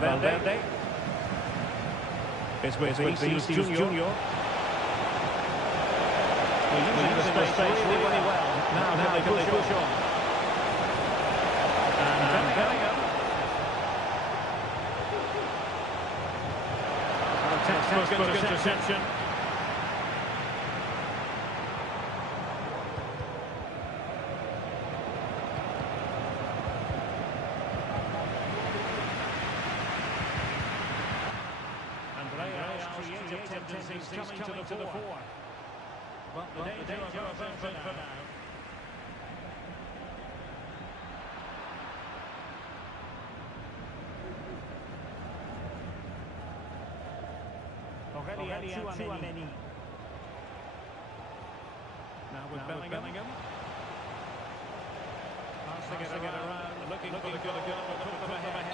Valverde. It's with Vinicius Junior. They're using the space really well. Now can they push on? And Bellingham. Textbook interception. Tendencies coming to the fore. Well, the danger of for now. Tchouaméni. Now with Bellingham. Passing it around, looking for the goal, put them ahead.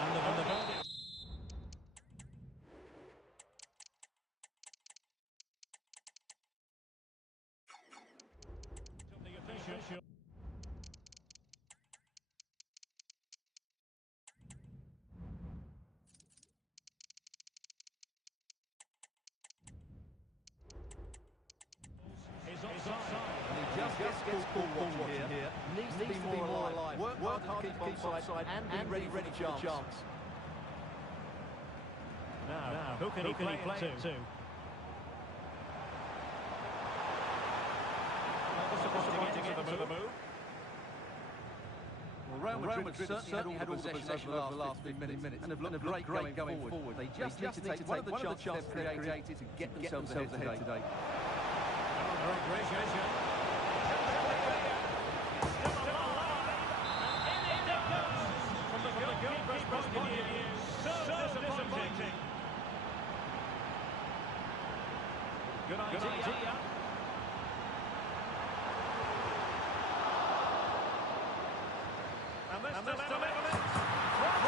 And the verdict. Gets ball watching here. Needs to be more alive. Work hard to keep offside and be ready for the chance. Now, who can he play it to? Disappointing into the move. Well, Real Madrid certainly had all the possession over the last 15 minutes and have looked great going forward. They just need to take one of the chances they've created to get themselves ahead today. Good idea. And this to level it. From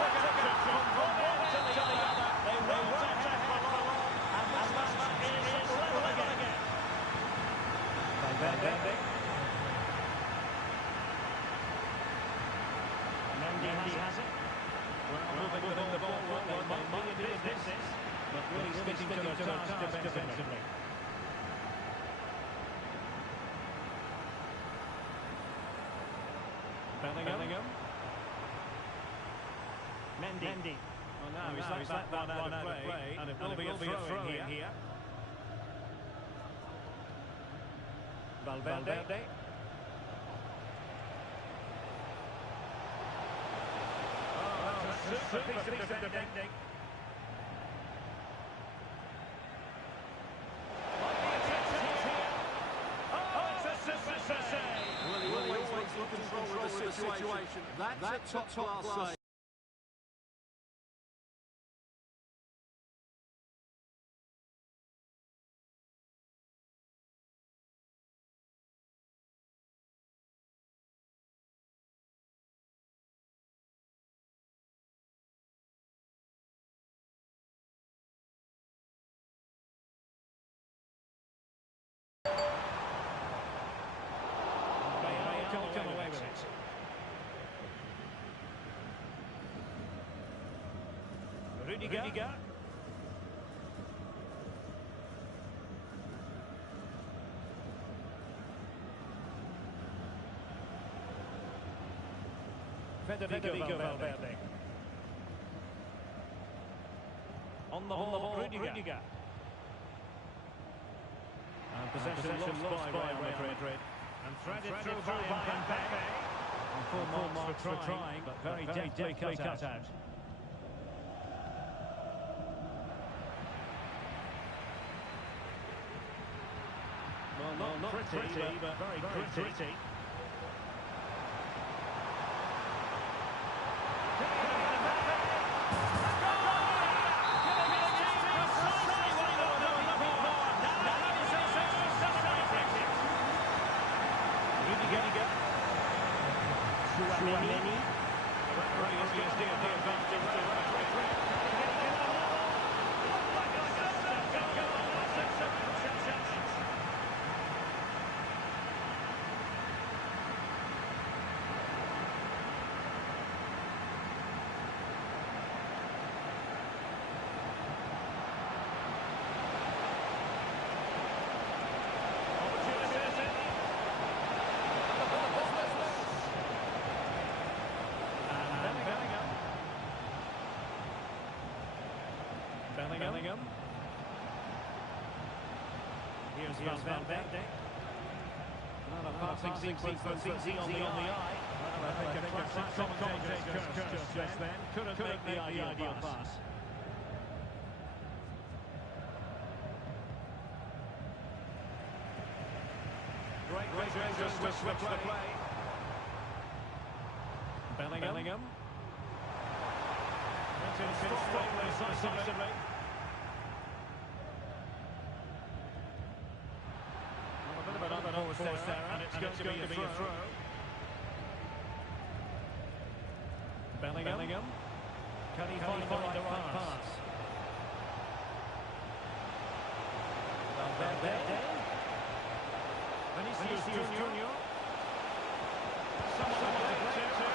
one end to the other. They will take it along. And this match is level again. Valverde. Mendy has it. Well, moving the ball forward. They might be in business, but really sticking to their task defensively. Bellingham. Mendy. Well, now he's let that one out of play, and it will be a throw in here. Valverde. Oh, that's a super piece of defending. Control of the situation. That's a top class save. Come away with it. Rudiger. Federico Valverde. On the ball, Rudiger. And possession lost by Real Madrid. And threaded through by Mbappe. And full marks for trying, but very deftly cut out. Well, not pretty, but very pretty. Tchouaméni. Here's Valverde. Another passing sequence that's easy on the eye. Well, I think a classic commentator's curse just then. Couldn't make the ideal pass. Great just to switch the play. Bellingham. It's in strongly, decisively. A bit of an unforced error, and it's going to be a throw. Bellingham. Can he find the right pass? Valverde. Vinicius Junior. Someone to break to.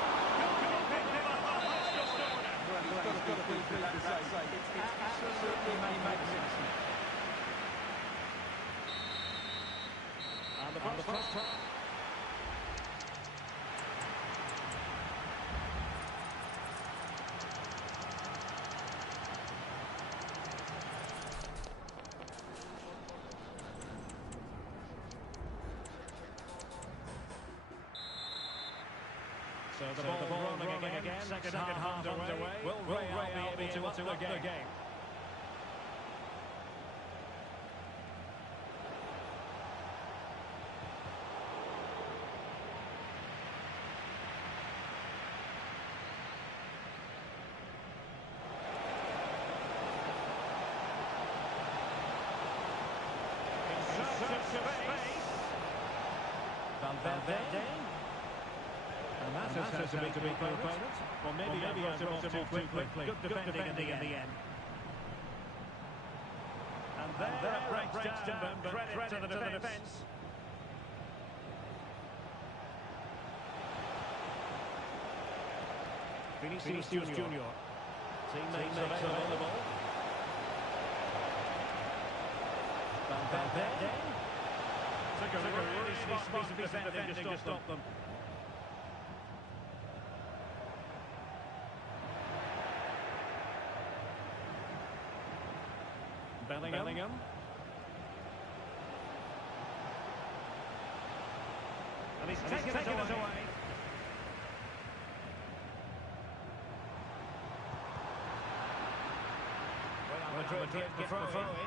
It's absolutely magnificent. And the first try. So the ball rolling again. Second half underway. Will Real be able to up the game? Valverde. And that has to be for opponents. Well, maybe I got him off too quickly. Good defending in the end. And there it breaks down, but credit to the defence. Vinicius Junior. Teammates available. Valverde. Took a really smart piece of defending to stop them. Bellingham. And he's taken it away. Madrid get the throw in.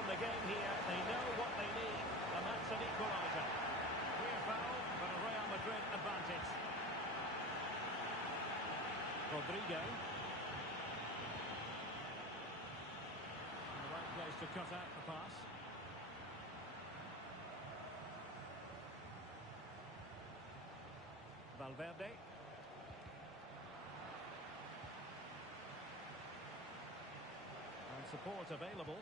in the game here. They know what they need, and that's an equaliser. Clear foul, but a Real Madrid advantage. Rodrigo. In the right place to cut out the pass. Valverde. And support available.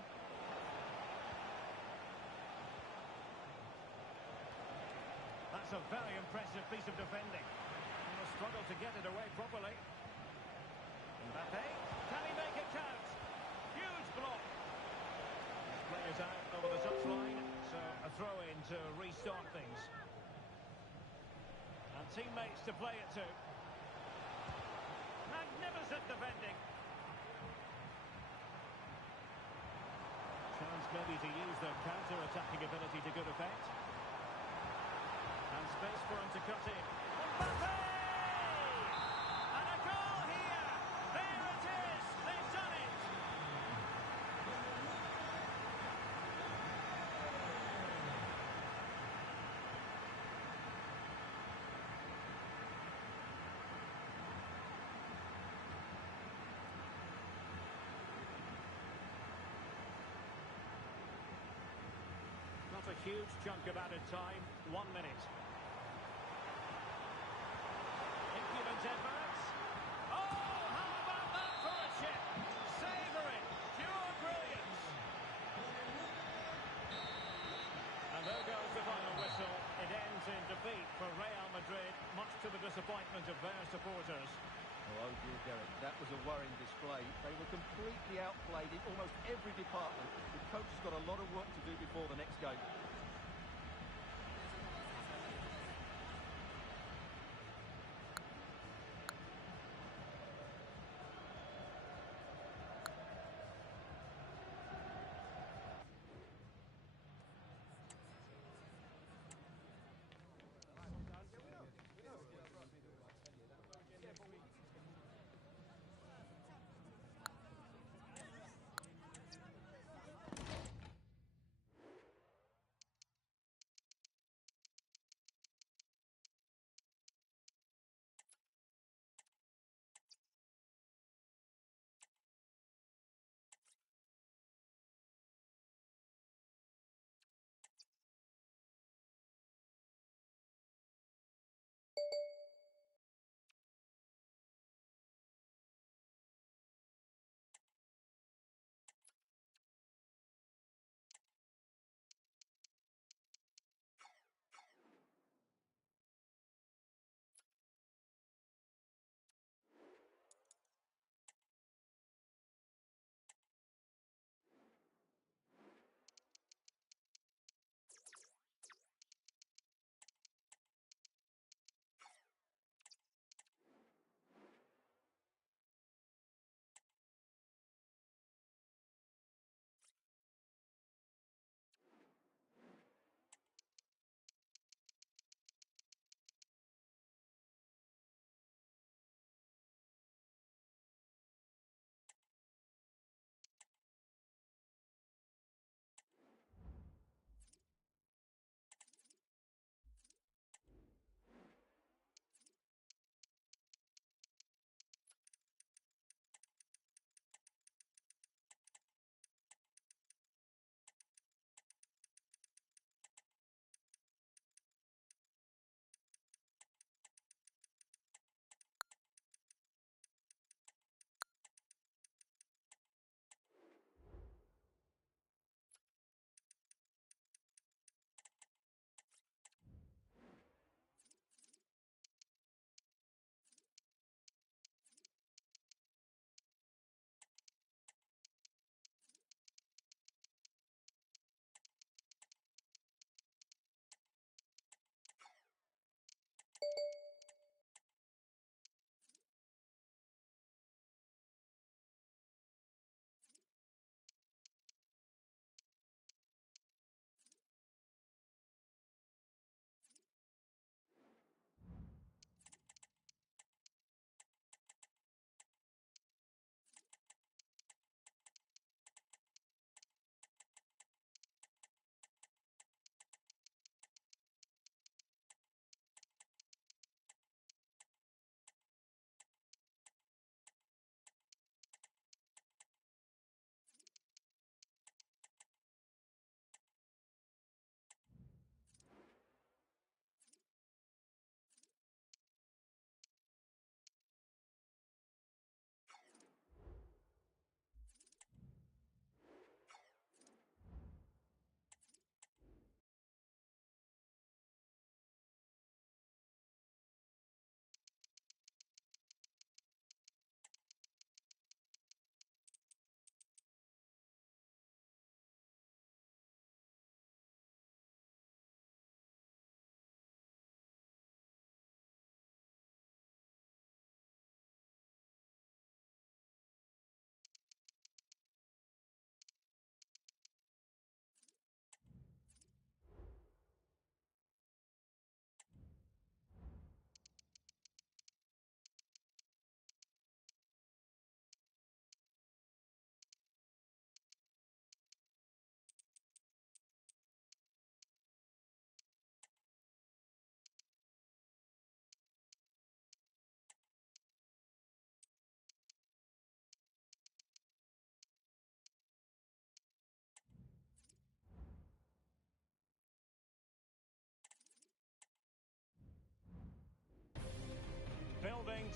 That's a very impressive piece of defending. And will struggle to get it away properly. Mbappe, can he make it count? Huge block. His players out over the touchline, so a throw-in to restart things. And teammates to play it to. Magnificent defending. Chance maybe to use their counter-attacking ability to good effect. And space for him to cut in. Mbappe! And a goal here! There it is! They've done it! Not a huge chunk of added time. 1 minute. Impudent efforts. Oh, how about that for a chip? Savouring. Pure brilliance. And there goes the final whistle. It ends in defeat for Real Madrid, much to the disappointment of their supporters. Oh dear, Derek, that was a worrying display. They were completely outplayed in almost every department. The coach has got a lot of work to do before the next game.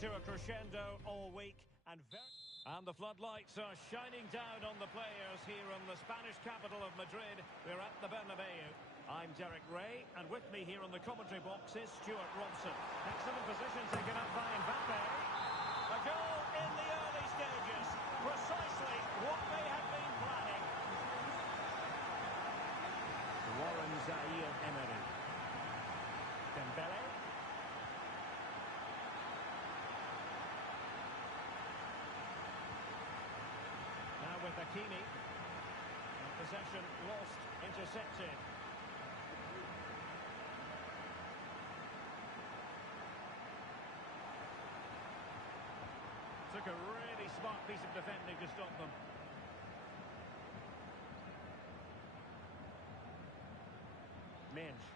to a crescendo all week, and the floodlights are shining down on the players here in the Spanish capital of Madrid. We're at the Bernabeu. I'm Derek Ray, and with me here on the commentary box is Stuart Robson. Excellent position taken up by Mbappe. A goal in the early stages, precisely what they had been planning. Warren Zaire-Emery. Dembele. Now with Hakimi. Possession lost, intercepted. Took a really smart piece of defending to stop them. Minge.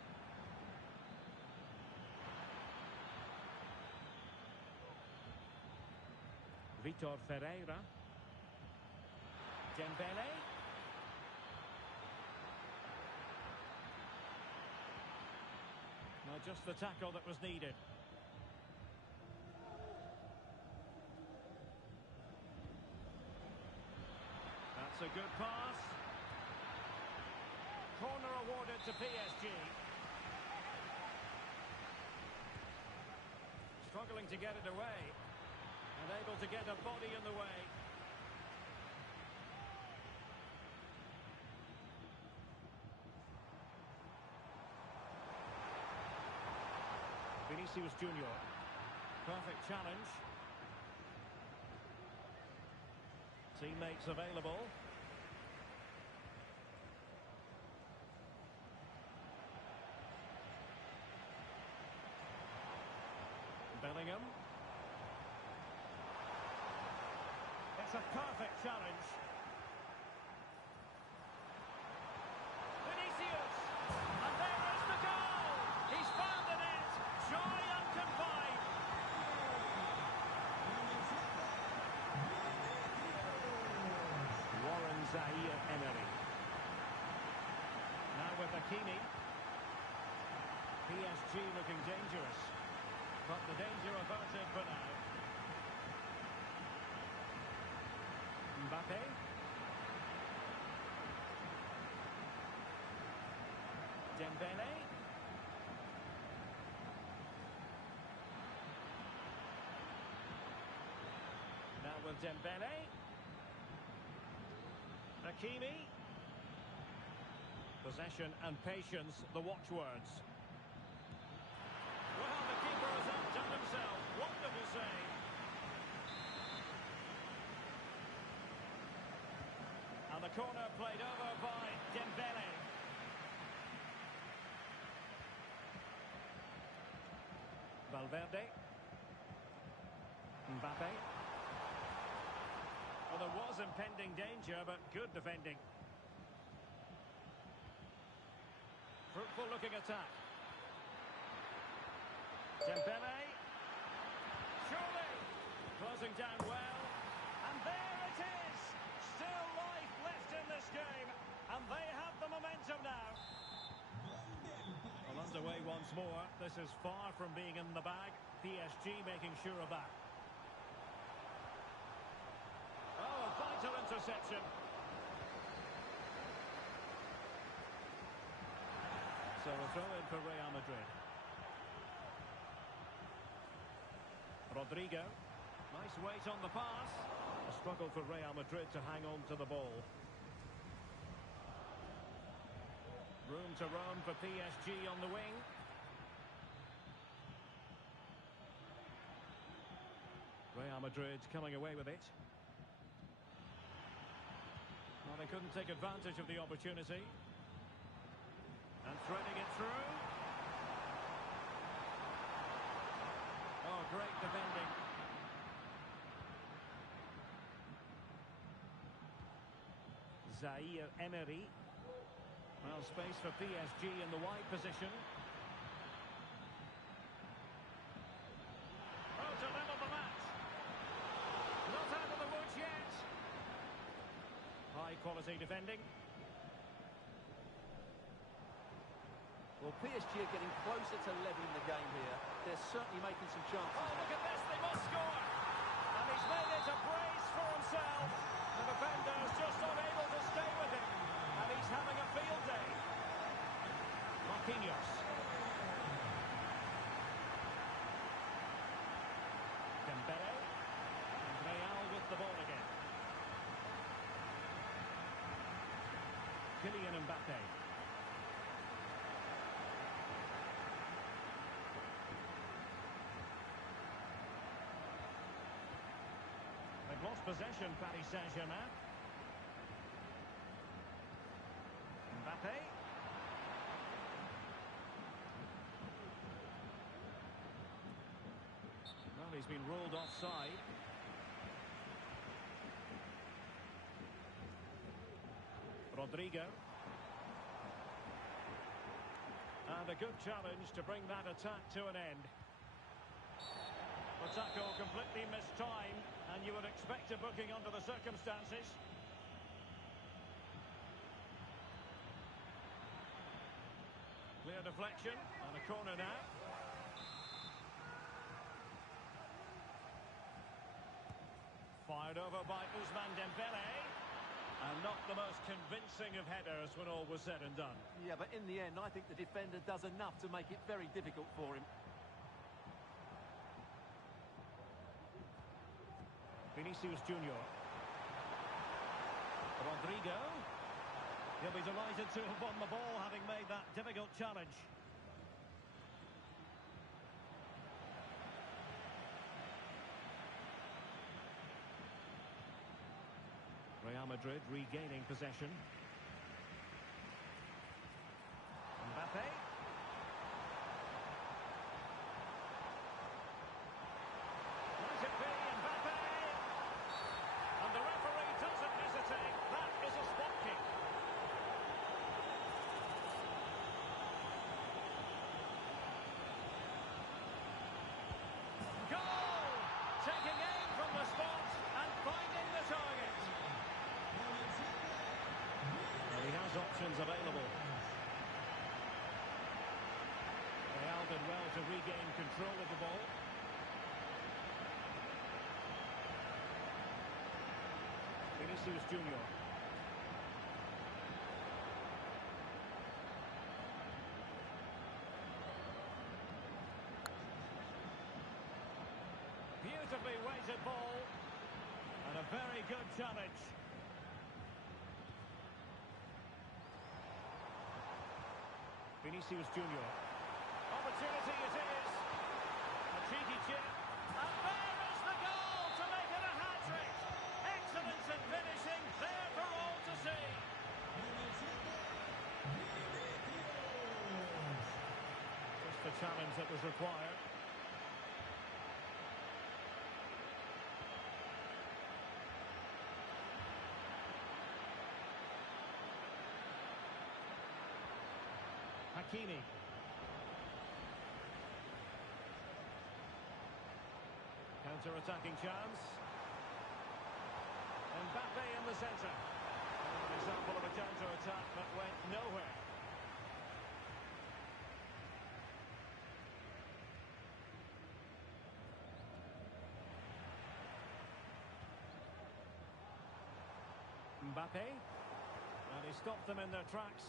Vitor Ferreira. Dembele. Well, just the tackle that was needed. That's a good pass. Corner awarded to PSG. Struggling to get it away. And able to get a body in the way. Vinicius Junior. Perfect challenge. Teammates available. Bellingham. It's a perfect challenge. Vinicius! And there is the goal! He's found the net! Joy unconfined! Warren Zaire-Emery. Now with Hakimi. PSG looking dangerous. But the danger averted for now. Mbappe. Dembele. Now with Dembele. Hakimi. Possession and patience, the watchwords. Well, the keeper has outdone himself. Wonderful save. And the corner played over by Dembele. Valverde. Mbappe. Well, there was impending danger, but good defending. Fruitful looking attack. Dembele. Surely. Closing down well. And there it is. Still life left in this game. And they have the momentum now. Well, underway once more. This is far from being in the bag. PSG making sure of that. Oh, a vital interception. So a throw in for Real Madrid. Rodrigo. Nice weight on the pass. A struggle for Real Madrid to hang on to the ball. Room to roam for PSG on the wing. Real Madrid coming away with it. Well, they couldn't take advantage of the opportunity. And threading it through. Oh, great defending. Zaire-Emery. Well, space for PSG in the wide position. Oh, to level the match. Not out of the woods yet. High quality defending. Well, PSG are getting closer to levelling the game here. They're certainly making some chances. Oh, look at this, they must score! And he's made it a brace for himself. The defender's just unable to stay with him. And he's having a field day. Marquinhos. Dembele. And Real with the ball again. Kylian Mbappe. They've lost possession, Paris Saint-Germain. Mbappe. Well, he's been ruled offside. Rodrigo. And a good challenge to bring that attack to an end. The tackle completely mistimed, and you would expect a booking under the circumstances. Clear deflection, and a corner now. Fired over by Ousmane Dembele. And not the most convincing of headers when all was said and done. Yeah, but in the end, I think the defender does enough to make it very difficult for him. Vinicius Junior. Rodrigo. He'll be delighted to have won the ball, having made that difficult challenge. Real Madrid regaining possession. Mbappe. Let it be Mbappe. And the referee doesn't hesitate. That is a spot kick. Goal! Taking aim from the spot and finding the target. Well, he has options available. Real did well to regain control of the ball. Vinicius Junior. Beautifully weighted ball. And a very good challenge. Vinicius Junior. Opportunity it is. A cheeky chip. And there is the goal to make it a hat-trick. Excellence in finishing, there for all to see. Just the challenge that was required. Hakimi. Counter-attacking chance. Mbappe in the centre. An example of a counter-attack that went nowhere. Mbappe. And he stopped them in their tracks.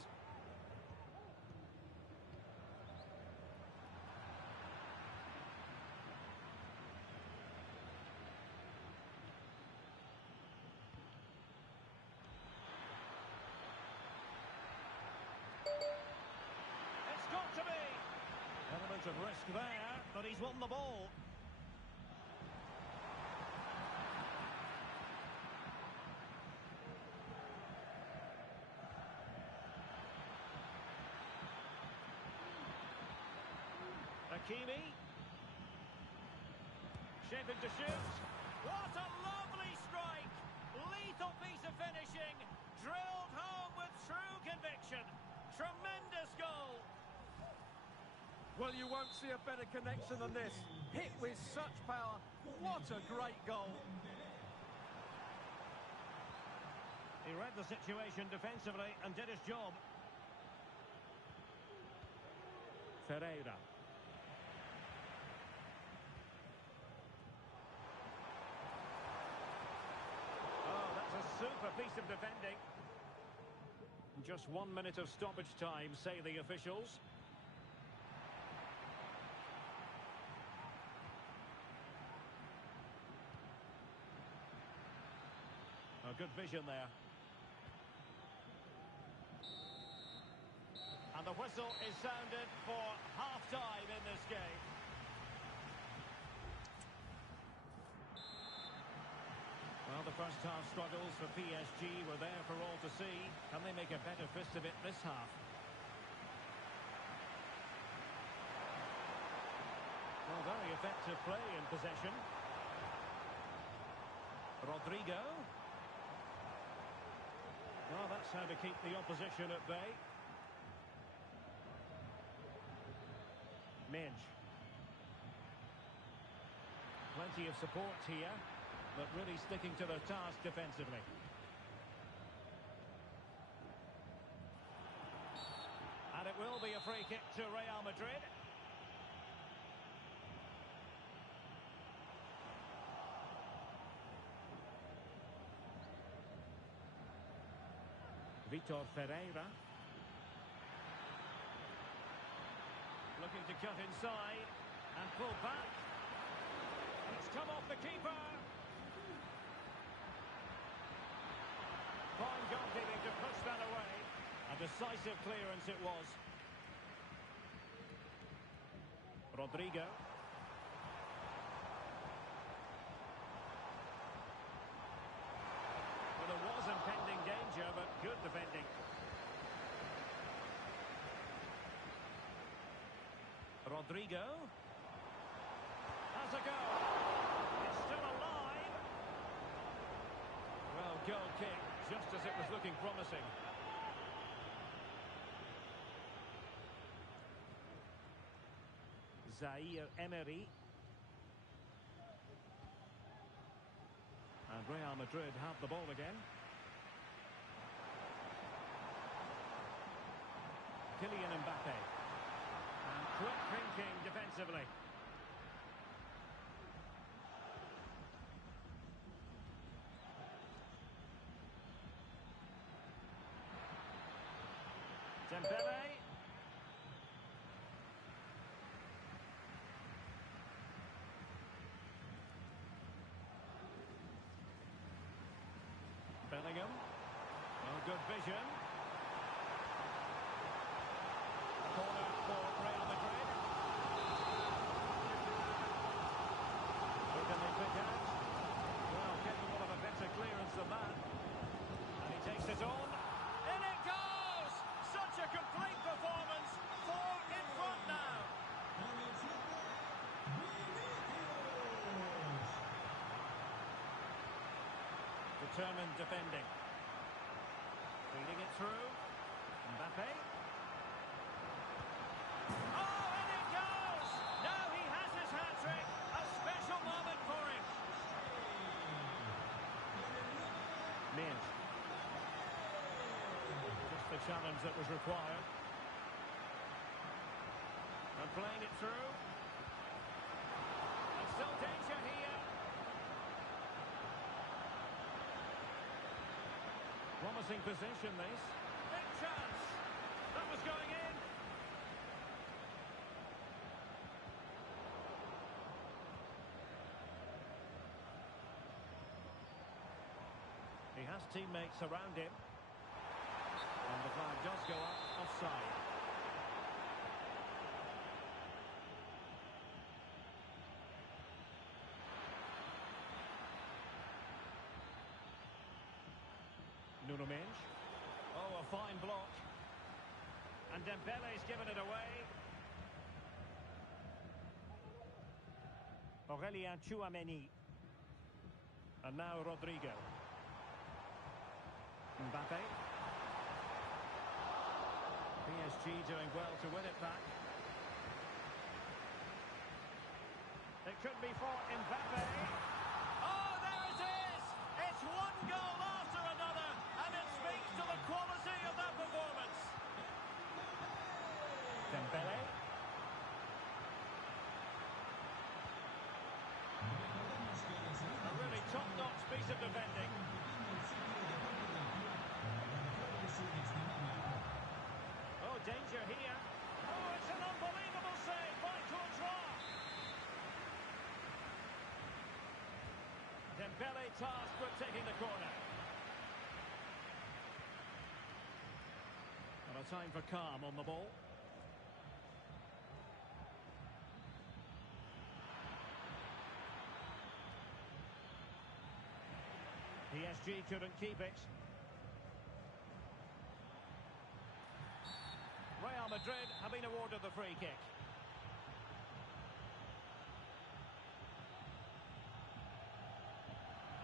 Got to be. Element of risk there, but he's won the ball. Hakimi. Shaping to shoot. What a lovely strike. Lethal piece of finishing. Drilled home with true conviction. Tremendous goal. Well, you won't see a better connection than this. Hit with such power. What a great goal. He read the situation defensively and did his job. Ferreira. Oh, that's a super piece of defending. Just 1 minute of stoppage time, say the officials. A good vision there. And the whistle is sounded for half-time in this game. Well, the first half struggles for PSG were there for all to see. Can they make a better fist of it this half? Well, very effective play in possession. Rodrigo. Well, that's how to keep the opposition at bay. Midge. Plenty of support here, but really sticking to their task defensively. And it will be a free kick to Real Madrid. Vitor Ferreira. Looking to cut inside and pull back. It's come off the keeper. Fine goalkeeping to push that away. A decisive clearance it was. Rodrigo. Well, there was impending danger, but good defending. Rodrigo has a go. It's still alive. Well, goal kick, just as it was looking promising. Zaire Emery. And Real Madrid have the ball again. Kylian Mbappe. And quick thinking defensively. Dembele. Bellingham. Oh, good vision. Corner for Real Madrid. Who can they pick out? Well, capable of a better clearance than that. And he takes it on. In it goes! Such a complete performance. 4 in front now. Determined defending. Feeding it through. Mbappe. Oh, and it goes! Now he has his hat-trick. A special moment for him. Mint. Just the challenge that was required. And playing it through. And still danger here. Promising position, this. Big chance. That was going in. He has teammates around him. And the flag does go up offside. Nuno Mendes. Oh, a fine block. And Dembele's given it away. Aurelien Tchouameni. And now Rodrigo. Mbappe. PSG doing well to win it back. It could be for Mbappe. Oh, there it is! It's one goal after another, and it speaks to the quality of that performance. Dembele. of defending. Oh, danger here. Oh, it's an unbelievable save by Courtois. Dembele tasked with taking the corner. And a time for calm on the ball. PSG couldn't keep it. Real Madrid have been awarded the free kick.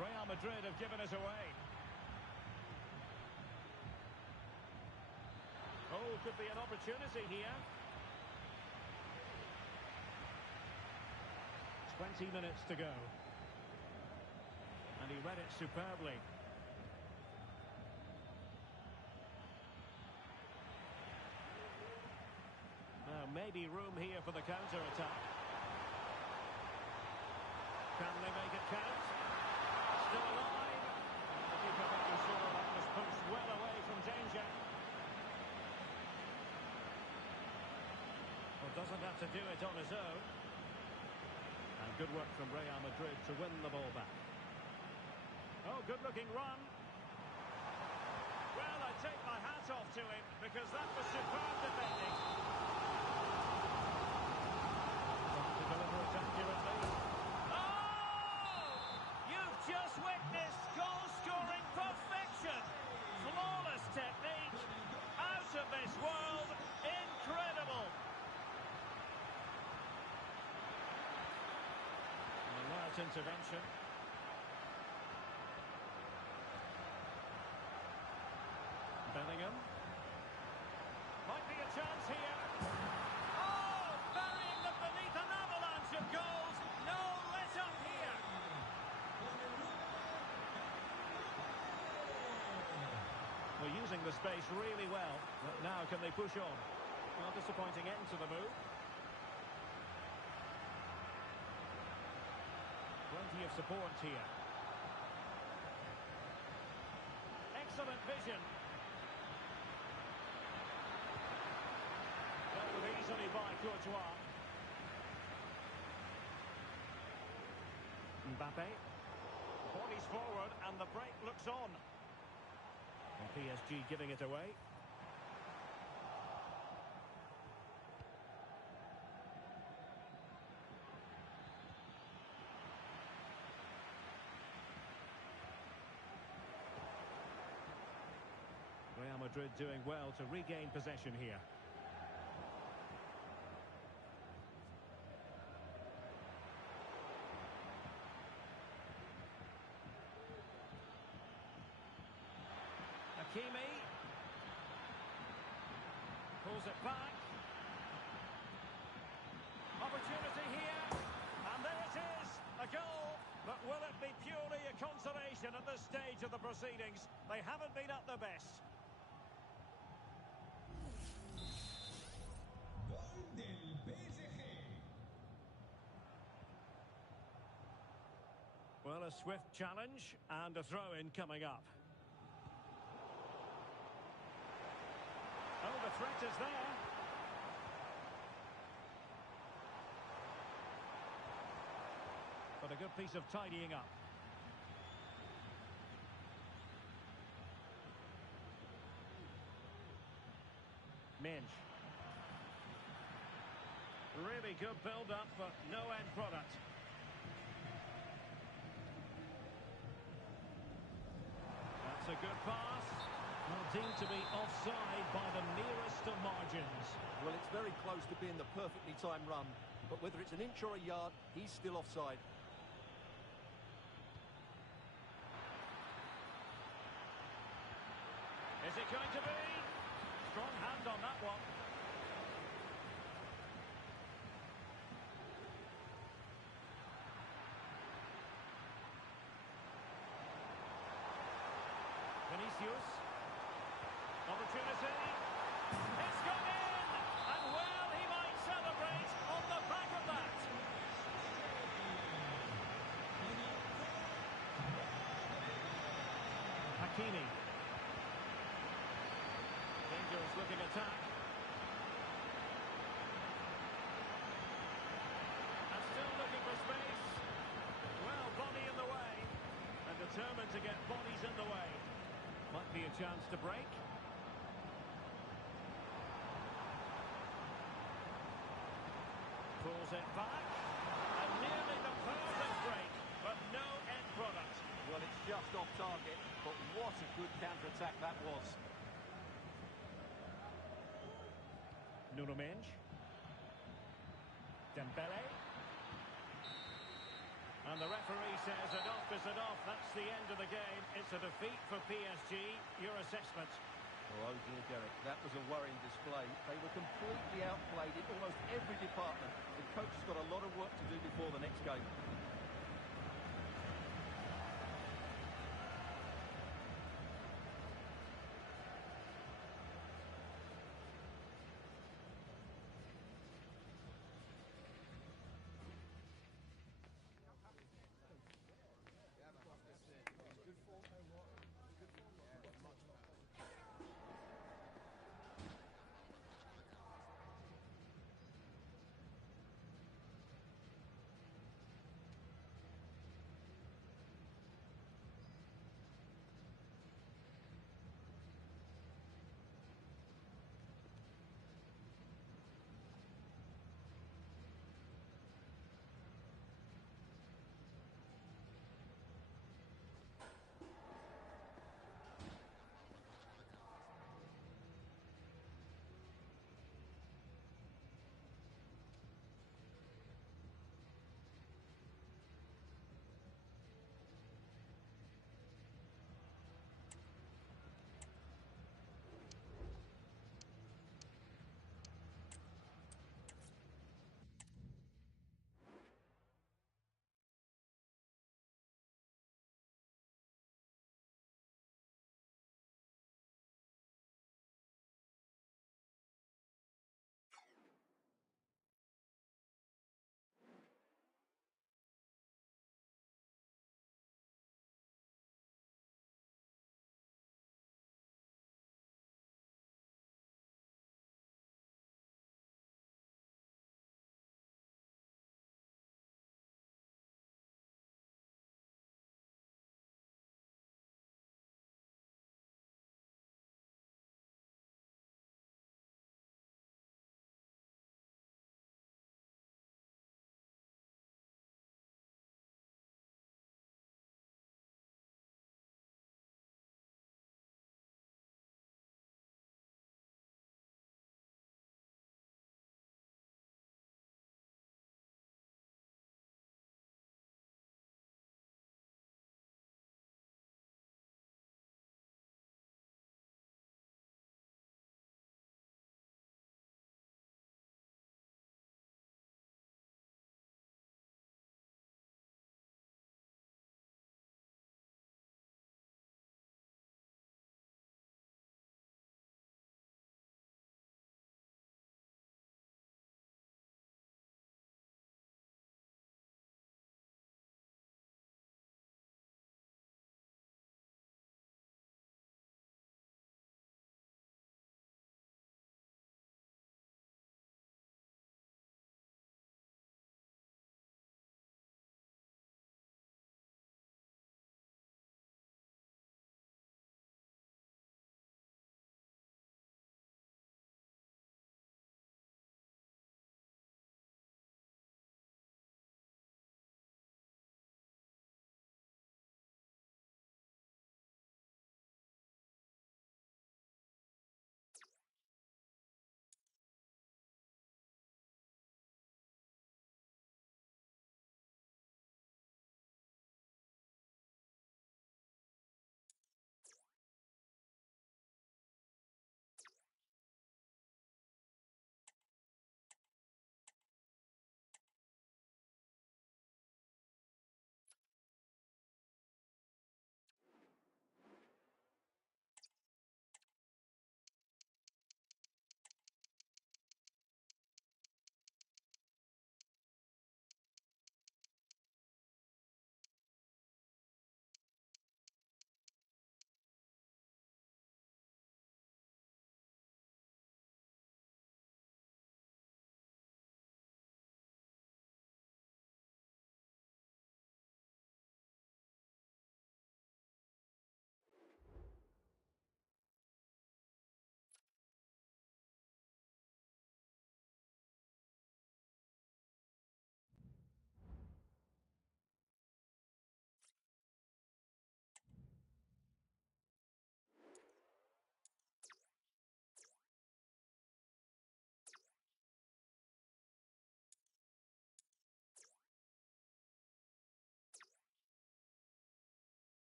Real Madrid have given us away. Oh, could be an opportunity here. 20 minutes to go. And he read it superbly. Now, maybe room here for the counter-attack. Can they make it count? Still alive. The keeper making sure that was pushed well away from danger. Well, doesn't have to do it on his own. And good work from Real Madrid to win the ball back. Oh, good-looking run. Well, I take my hat off to him because that was superb defending. To deliver it accurately. Oh! You've just witnessed goal-scoring perfection. Flawless technique. Out of this world. Incredible. An alert intervention. Bellingham. Might be a chance here. Oh! Burying them beneath an avalanche of goals. No let-up here. We're using the space really well. But now can they push on? Well, disappointing end to the move. Plenty of support here. Excellent vision. Dealt with easily by Courtois. Mbappe. Bodies forward and the break looks on. And PSG giving it away. Real Madrid doing well to regain possession here. Hakimi pulls it back. Opportunity here, and there it is, a goal. But will it be purely a consolation at this stage of the proceedings? They haven't been at their best. Gol del PSG. Well, a swift challenge and a throw-in coming up. Oh, the threat is there. But a good piece of tidying up. Minge. Really good build-up, but no end product. That's a good pass. Well, deemed to be offside by the nearest of margins. Well, it's very close to being the perfectly timed run, but whether it's an inch or a yard, he's still offside. Is it going to be? Strong hand on that one. Vinicius. Opportunity. It's gone in! And well, he might celebrate on the back of that. Fellini. Dangerous looking attack. And still looking for space. Well, body in the way. And determined to get bodies in the way. Might be a chance to break. Pulls it back. And nearly the perfect break. But no end product. Well, it's just off target, but what a good counter-attack that was. Nuno Mendes. Dembele. And the referee says enough is enough. That's the end of the game. It's a defeat for PSG. Your assessment? Oh dear, Derek, that was a worrying display. They were completely outplayed in almost every department. The coach has got a lot of work to do before the next game.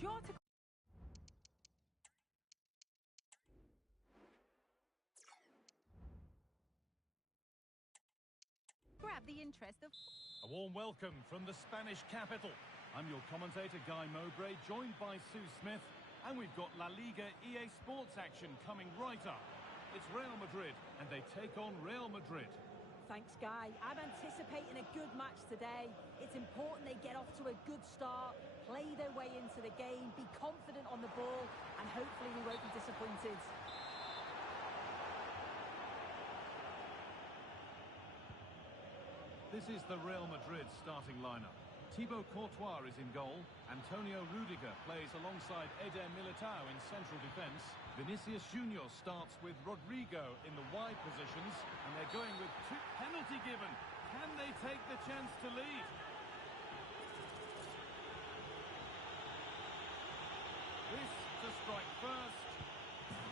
sure to grab the interest of... A warm welcome from the Spanish capital. I'm your commentator, Guy Mowbray, joined by Sue Smith, and we've got La Liga EA Sports action coming right up. It's Real Madrid, and they take on Real Madrid. Thanks, Guy. I'm anticipating a good match today. It's important they get off to a good start, play their way into the game, be confident on the ball, and hopefully we won't be disappointed. This is the Real Madrid starting lineup. Thibaut Courtois is in goal. Antonio Rudiger plays alongside Eder Militao in central defence. Vinicius Junior starts with Rodrigo in the wide positions, and they're going with two penalty given. Can they take the chance to lead? This to strike first,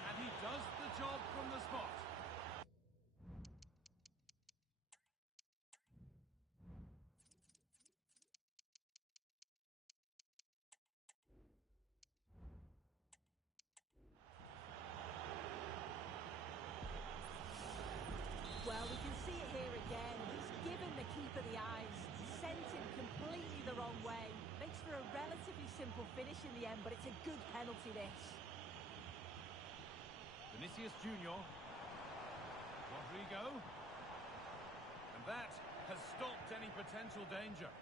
and he does the job from the spot. Well, we can see it here again. He's given the keeper the eyes, sent him completely the wrong way. Makes for a relatively simple finish in the end, but it's a good penalty, this. Vinicius Junior. Rodrigo. And that has stopped any potential danger.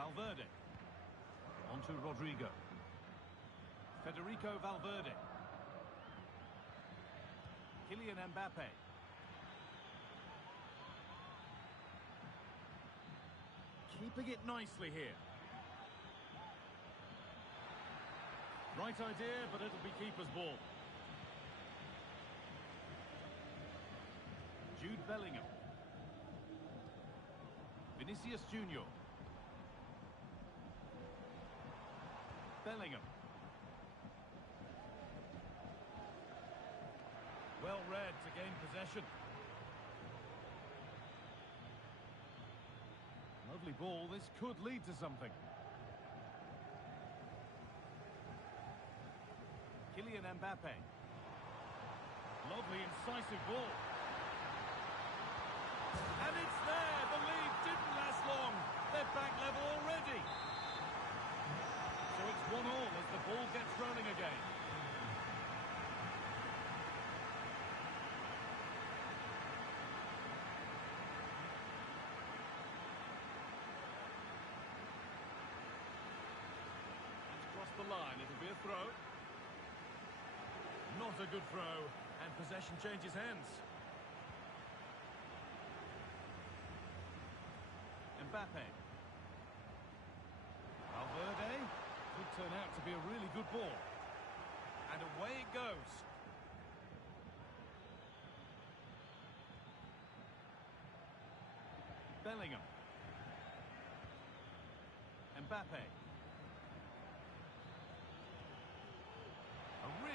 Valverde. On to Rodrigo. Federico Valverde. Kylian Mbappe. Keeping it nicely here. Right idea, but it'll be keeper's ball. Jude Bellingham. Vinicius Junior. Bellingham. Well read to gain possession. Lovely ball. This could lead to something. Kylian Mbappe. Lovely incisive ball. And it's there. The lead didn't last long. They're back level already. So it's 1-1 as the ball gets rolling again. The line, it'll be a throw. Not a good throw, and possession changes hands. Mbappe. Valverde could turn out to be a really good ball. And away it goes. Bellingham. Mbappe.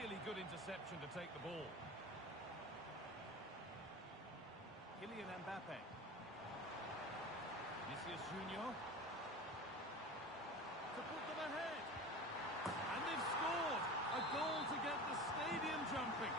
Really good interception to take the ball. Kylian Mbappe. Vinicius Junior. To put them ahead. And they've scored. A goal to get the stadium jumping.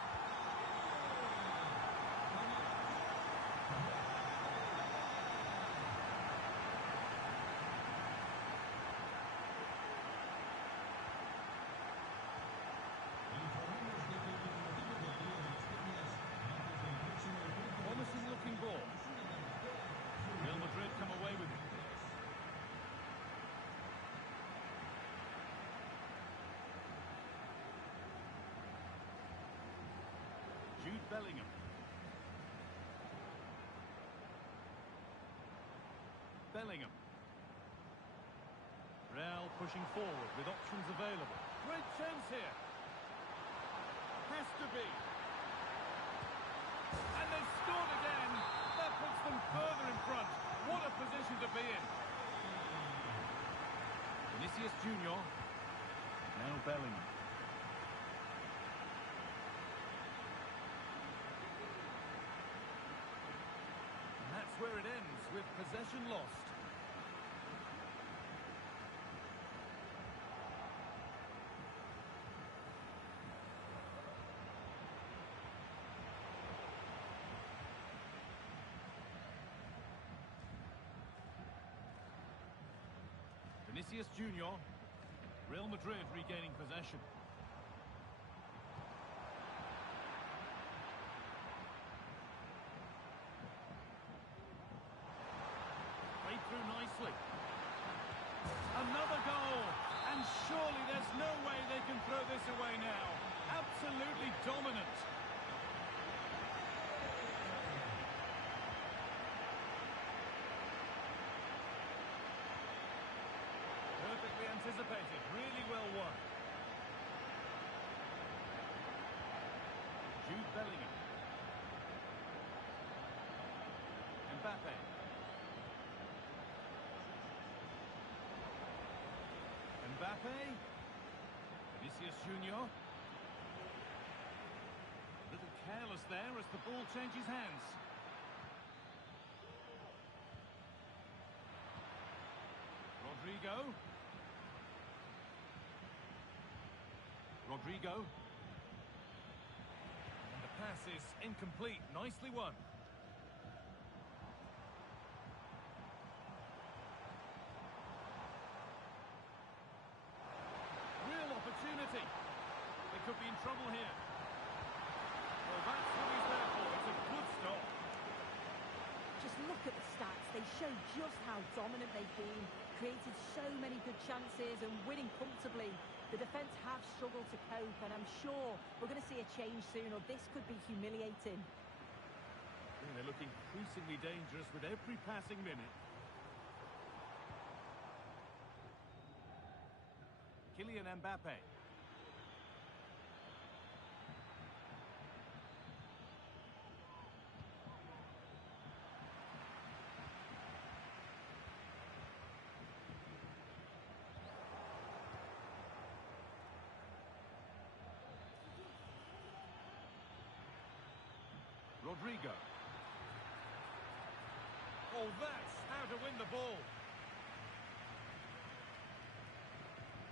Looking ball. Real Madrid come away with it. Jude Bellingham. Bellingham. Real pushing forward with options available. Great chance here. Has to be. And they've scored again. That puts them further in front. What a position to be in. Vinicius Junior. Now Bellingham. And that's where it ends, with possession lost. Vinicius Junior. Real Madrid regaining possession. Played through nicely. Another goal! And surely there's no way they can throw this away now. Absolutely dominant. Perfectly anticipated, really well won. Jude Bellingham. Mbappe. Mbappe. Vinicius Junior. A little careless there as the ball changes hands. Rodrigo. And the pass is incomplete. Nicely won. Real opportunity. They could be in trouble here. Well, that's what he's there for. It's a good stop. Just look at the stats. They show just how dominant they've been. Created so many good chances and winning comfortably. The defence have struggled to cope, and I'm sure we're going to see a change soon, or this could be humiliating. They look increasingly dangerous with every passing minute. Kylian Mbappe. Rodrigo. Oh, that's how to win the ball.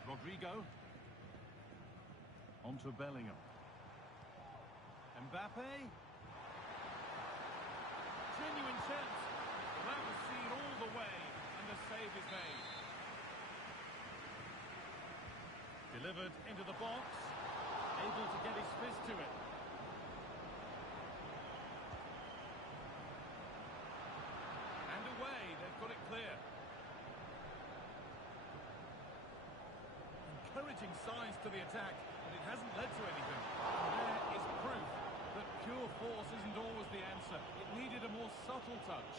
Rodrigo. On to Bellingham. Mbappe. Genuine chance. That was seen all the way, and the save is made. Delivered into the box. Able to get his fist to it. They've got it clear. Encouraging signs to the attack, but it hasn't led to anything. And there is proof that pure force isn't always the answer. It needed a more subtle touch.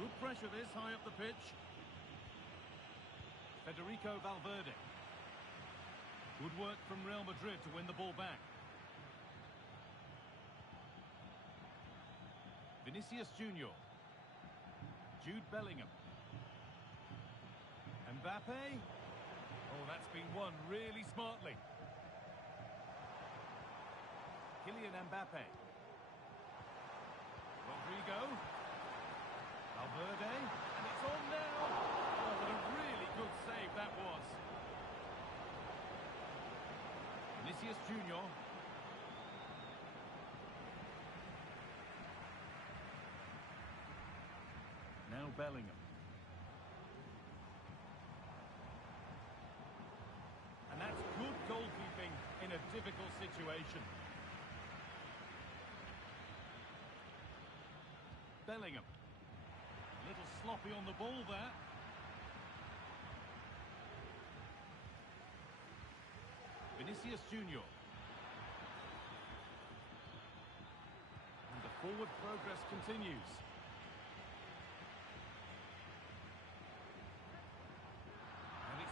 Good pressure this high up the pitch. Federico Valverde. Good work from Real Madrid to win the ball back. Vinicius Junior. Jude Bellingham. Mbappe. Oh, that's been won really smartly. Kylian Mbappe. Rodrigo. Valverde. And it's on now. Oh, what a really good save that was. Vinicius Junior. Now Bellingham. And that's good goalkeeping in a difficult situation. Bellingham. A little sloppy on the ball there. Vinicius Junior. And the forward progress continues.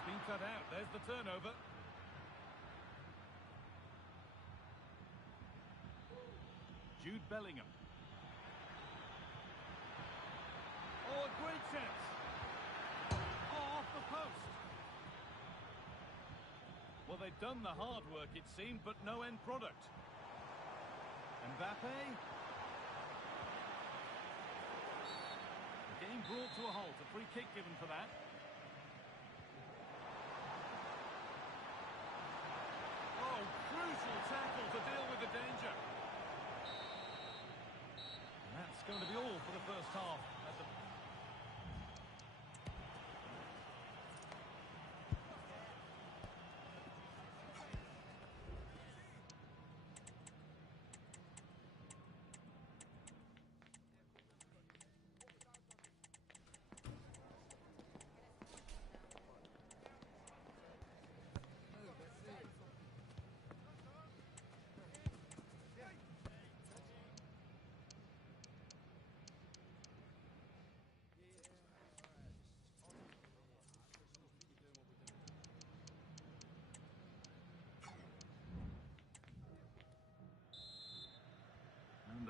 Been cut out. There's the turnover. Jude Bellingham. Oh, a great chance. Oh, off the post. Well, they've done the hard work, it seemed, but no end product. Mbappe. The game brought to a halt. A free kick given for that. Crucial tackle to deal with the danger. And that's going to be all for the first half.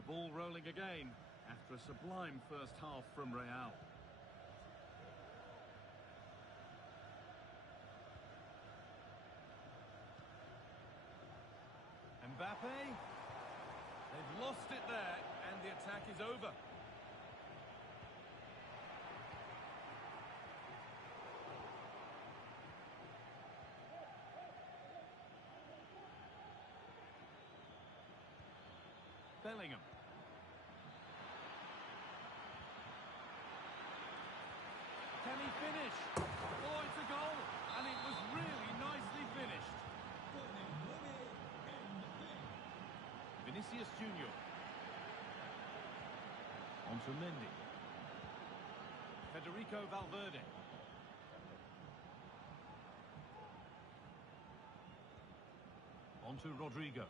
the ball rolling again after a sublime first half from Real. Mbappe. They've lost it there, and the attack is over. Bellingham. Can he finish? Oh, it's a goal, and it was really nicely finished. Con el 9, Mbappé. Vinicius Junior. On to Mendy. Federico Valverde. On to Rodrigo.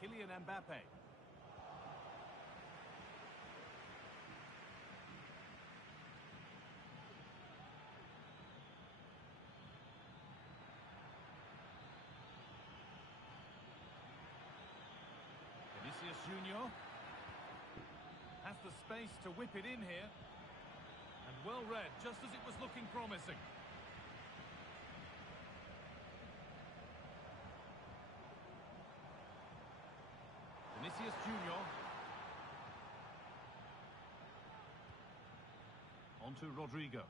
Kylian Mbappe. Vinicius Junior has the space to whip it in here. And well read, just as it was looking promising. Vinicius Junior. On to Rodrigo.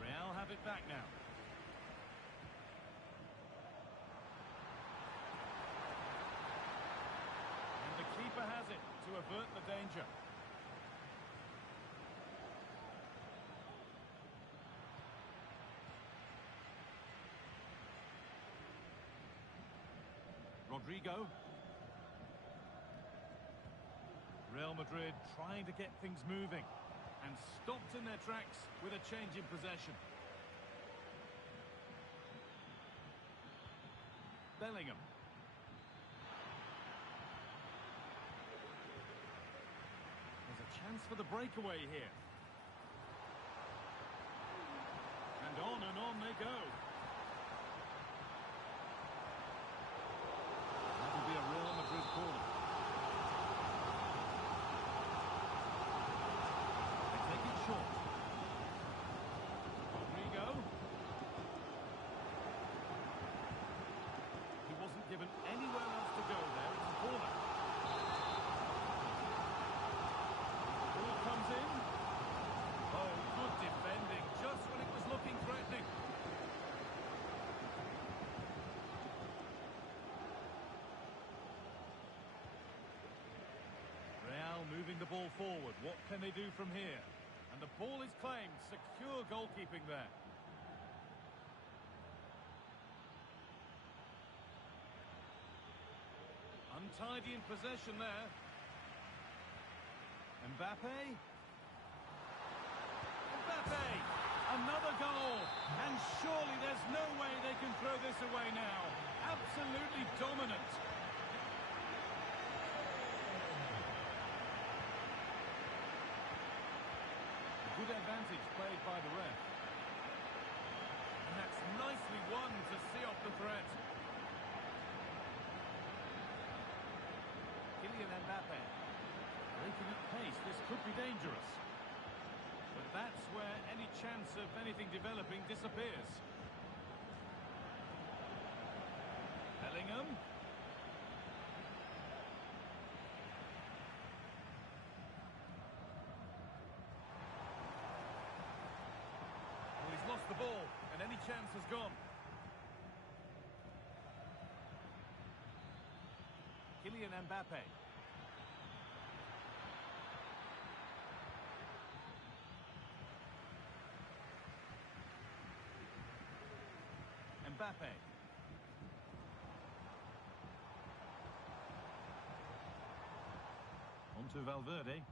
Real have it back now. And the keeper has it to avert the danger. Rodrigo. Real Madrid trying to get things moving and stopped in their tracks with a change in possession. Bellingham. There's a chance for the breakaway here. And on they go. That'll be a Real Madrid corner. Short. Rodrigo. He wasn't given anywhere else to go there. It's a corner. Ball comes in. Oh, good defending, just when it was looking threatening. Real moving the ball forward. What can they do from here? And the ball is claimed. Secure goalkeeping there. Untidy in possession there. Mbappe. Mbappe! Another goal! And surely there's no way they can throw this away now. Absolutely dominant. Good advantage played by the ref. And that's nicely won to see off the threat. Kylian Mbappe. Breaking at pace, this could be dangerous. But that's where any chance of anything developing disappears. Bellingham. Lost the ball, and any chance has gone. Kylian Mbappe. Mbappe. On to Valverde.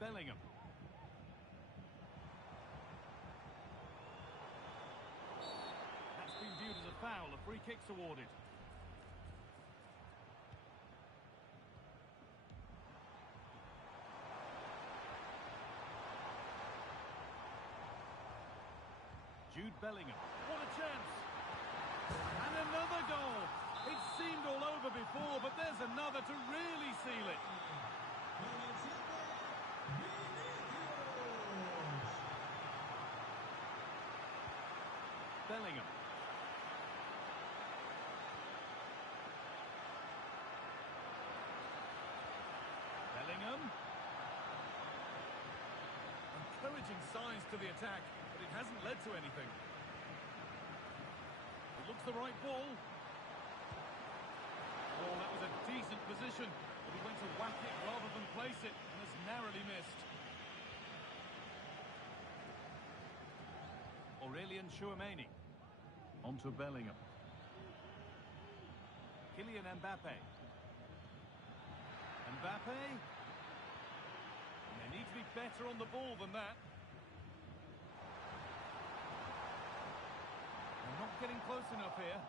Bellingham. Been viewed as a foul. A free kick's awarded. Jude Bellingham. What a chance. And another goal. It seemed all over before, but there's another to really seal it. Bellingham. Bellingham. Encouraging signs to the attack, but it hasn't led to anything. It looks the right ball. Oh, that was a decent position, but he went to whack it rather than place it, and has narrowly missed. Aurelien Tchouameni. Onto Bellingham. Kylian Mbappe. Mbappe. And they need to be better on the ball than that. They're not getting close enough here.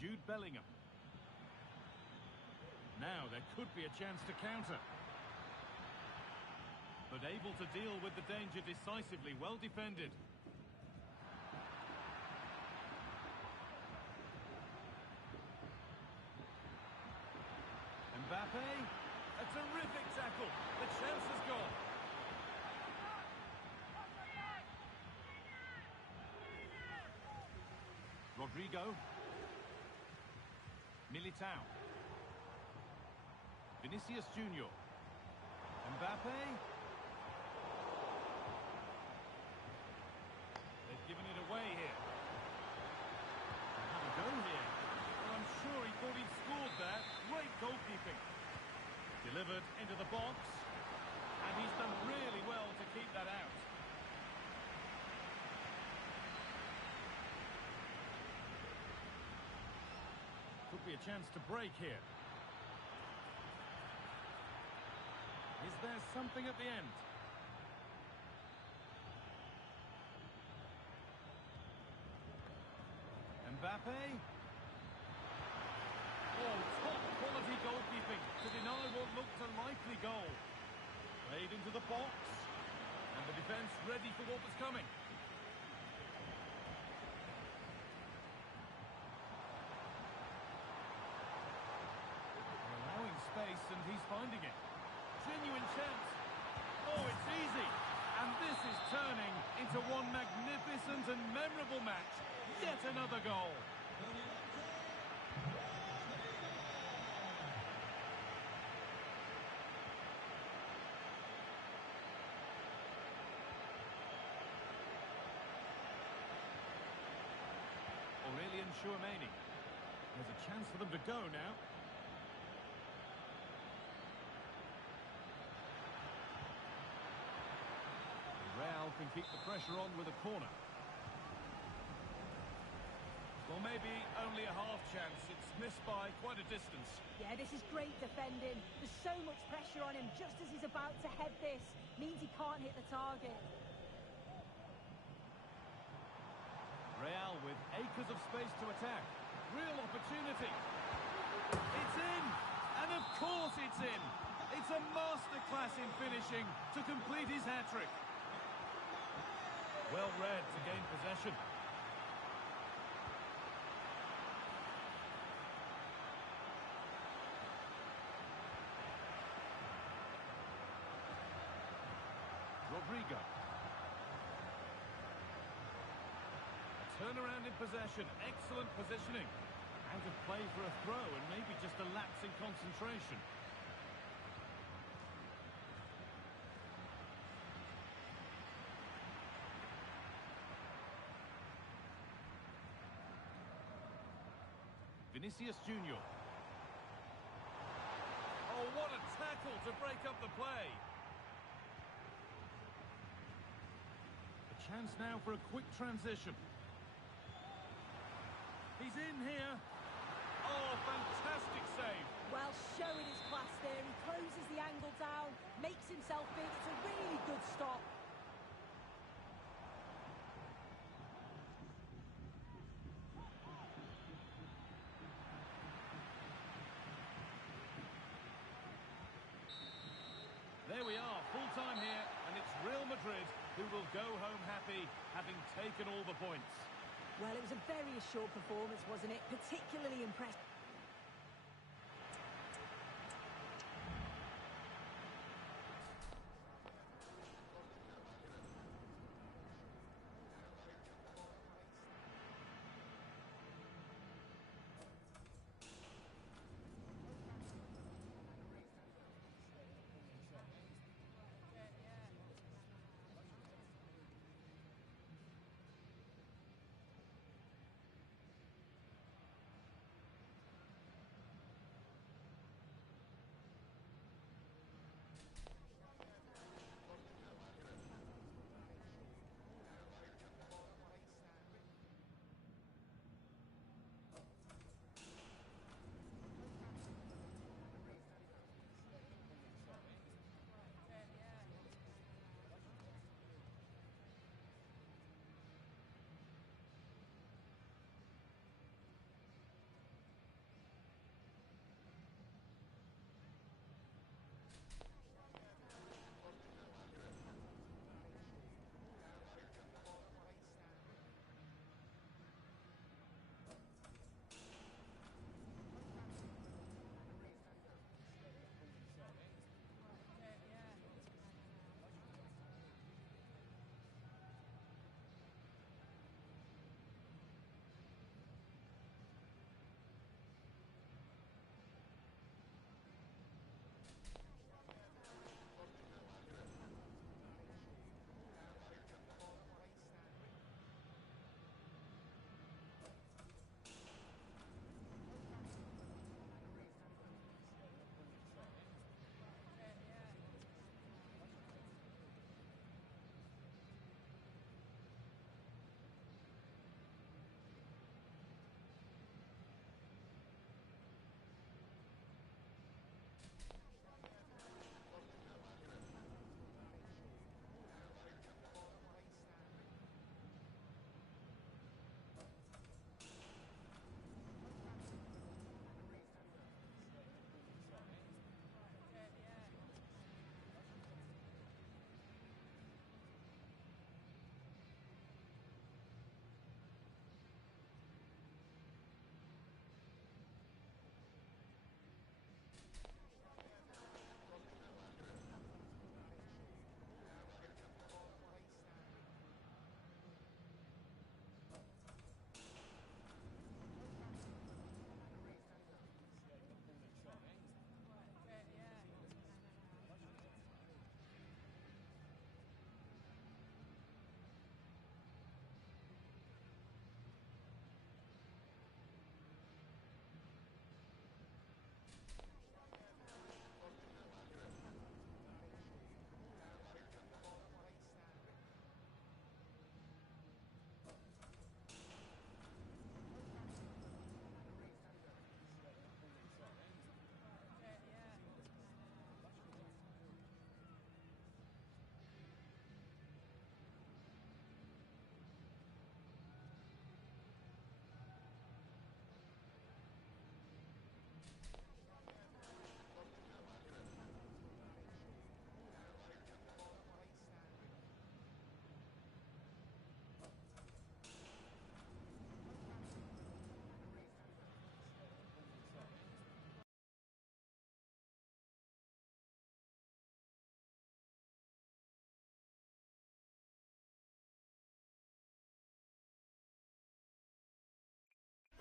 Jude Bellingham. Now there could be a chance to counter. But able to deal with the danger decisively, well defended. Mbappe, a terrific tackle. The chance has gone. Rodrigo. Militao. Vinicius Junior. Mbappe. They've given it away here. They have a go here. Well, I'm sure he thought he'd scored there. Great goalkeeping. Delivered into the box. And he's done really well to keep that out. Could be a chance to break here. Is there something at the end? Mbappe. Oh, top quality goalkeeping to deny what looked a likely goal. Played into the box. And the defence ready for what was coming. Allowing space and he's finding it. Genuine chance. Oh, it's easy. And this is turning into one magnificent and memorable match. Yet another goal. Aurelien Tchouameni. There's a chance for them to go now. Real can keep the pressure on with a corner. Well, maybe only a half chance. It's missed by quite a distance. Yeah, this is great defending. There's so much pressure on him just as he's about to head this. Means he can't hit the target. Real with acres of space to attack. Real opportunity. It's in! And of course it's in! It's a masterclass in finishing to complete his hat-trick. Well read to gain possession. Rodrigo. A turnaround in possession. Excellent positioning. Out of play for a throw and maybe just a lapse in concentration. Vinicius Junior. Oh, what a tackle to break up the play. A chance now for a quick transition. He's in here. Oh, fantastic save. Well, showing his class there. He closes the angle down, makes himself big. It's a really good stop. There we are, full time here, and it's Real Madrid who will go home happy, having taken all the points. Well, it was a very assured performance, wasn't it? Particularly impressive.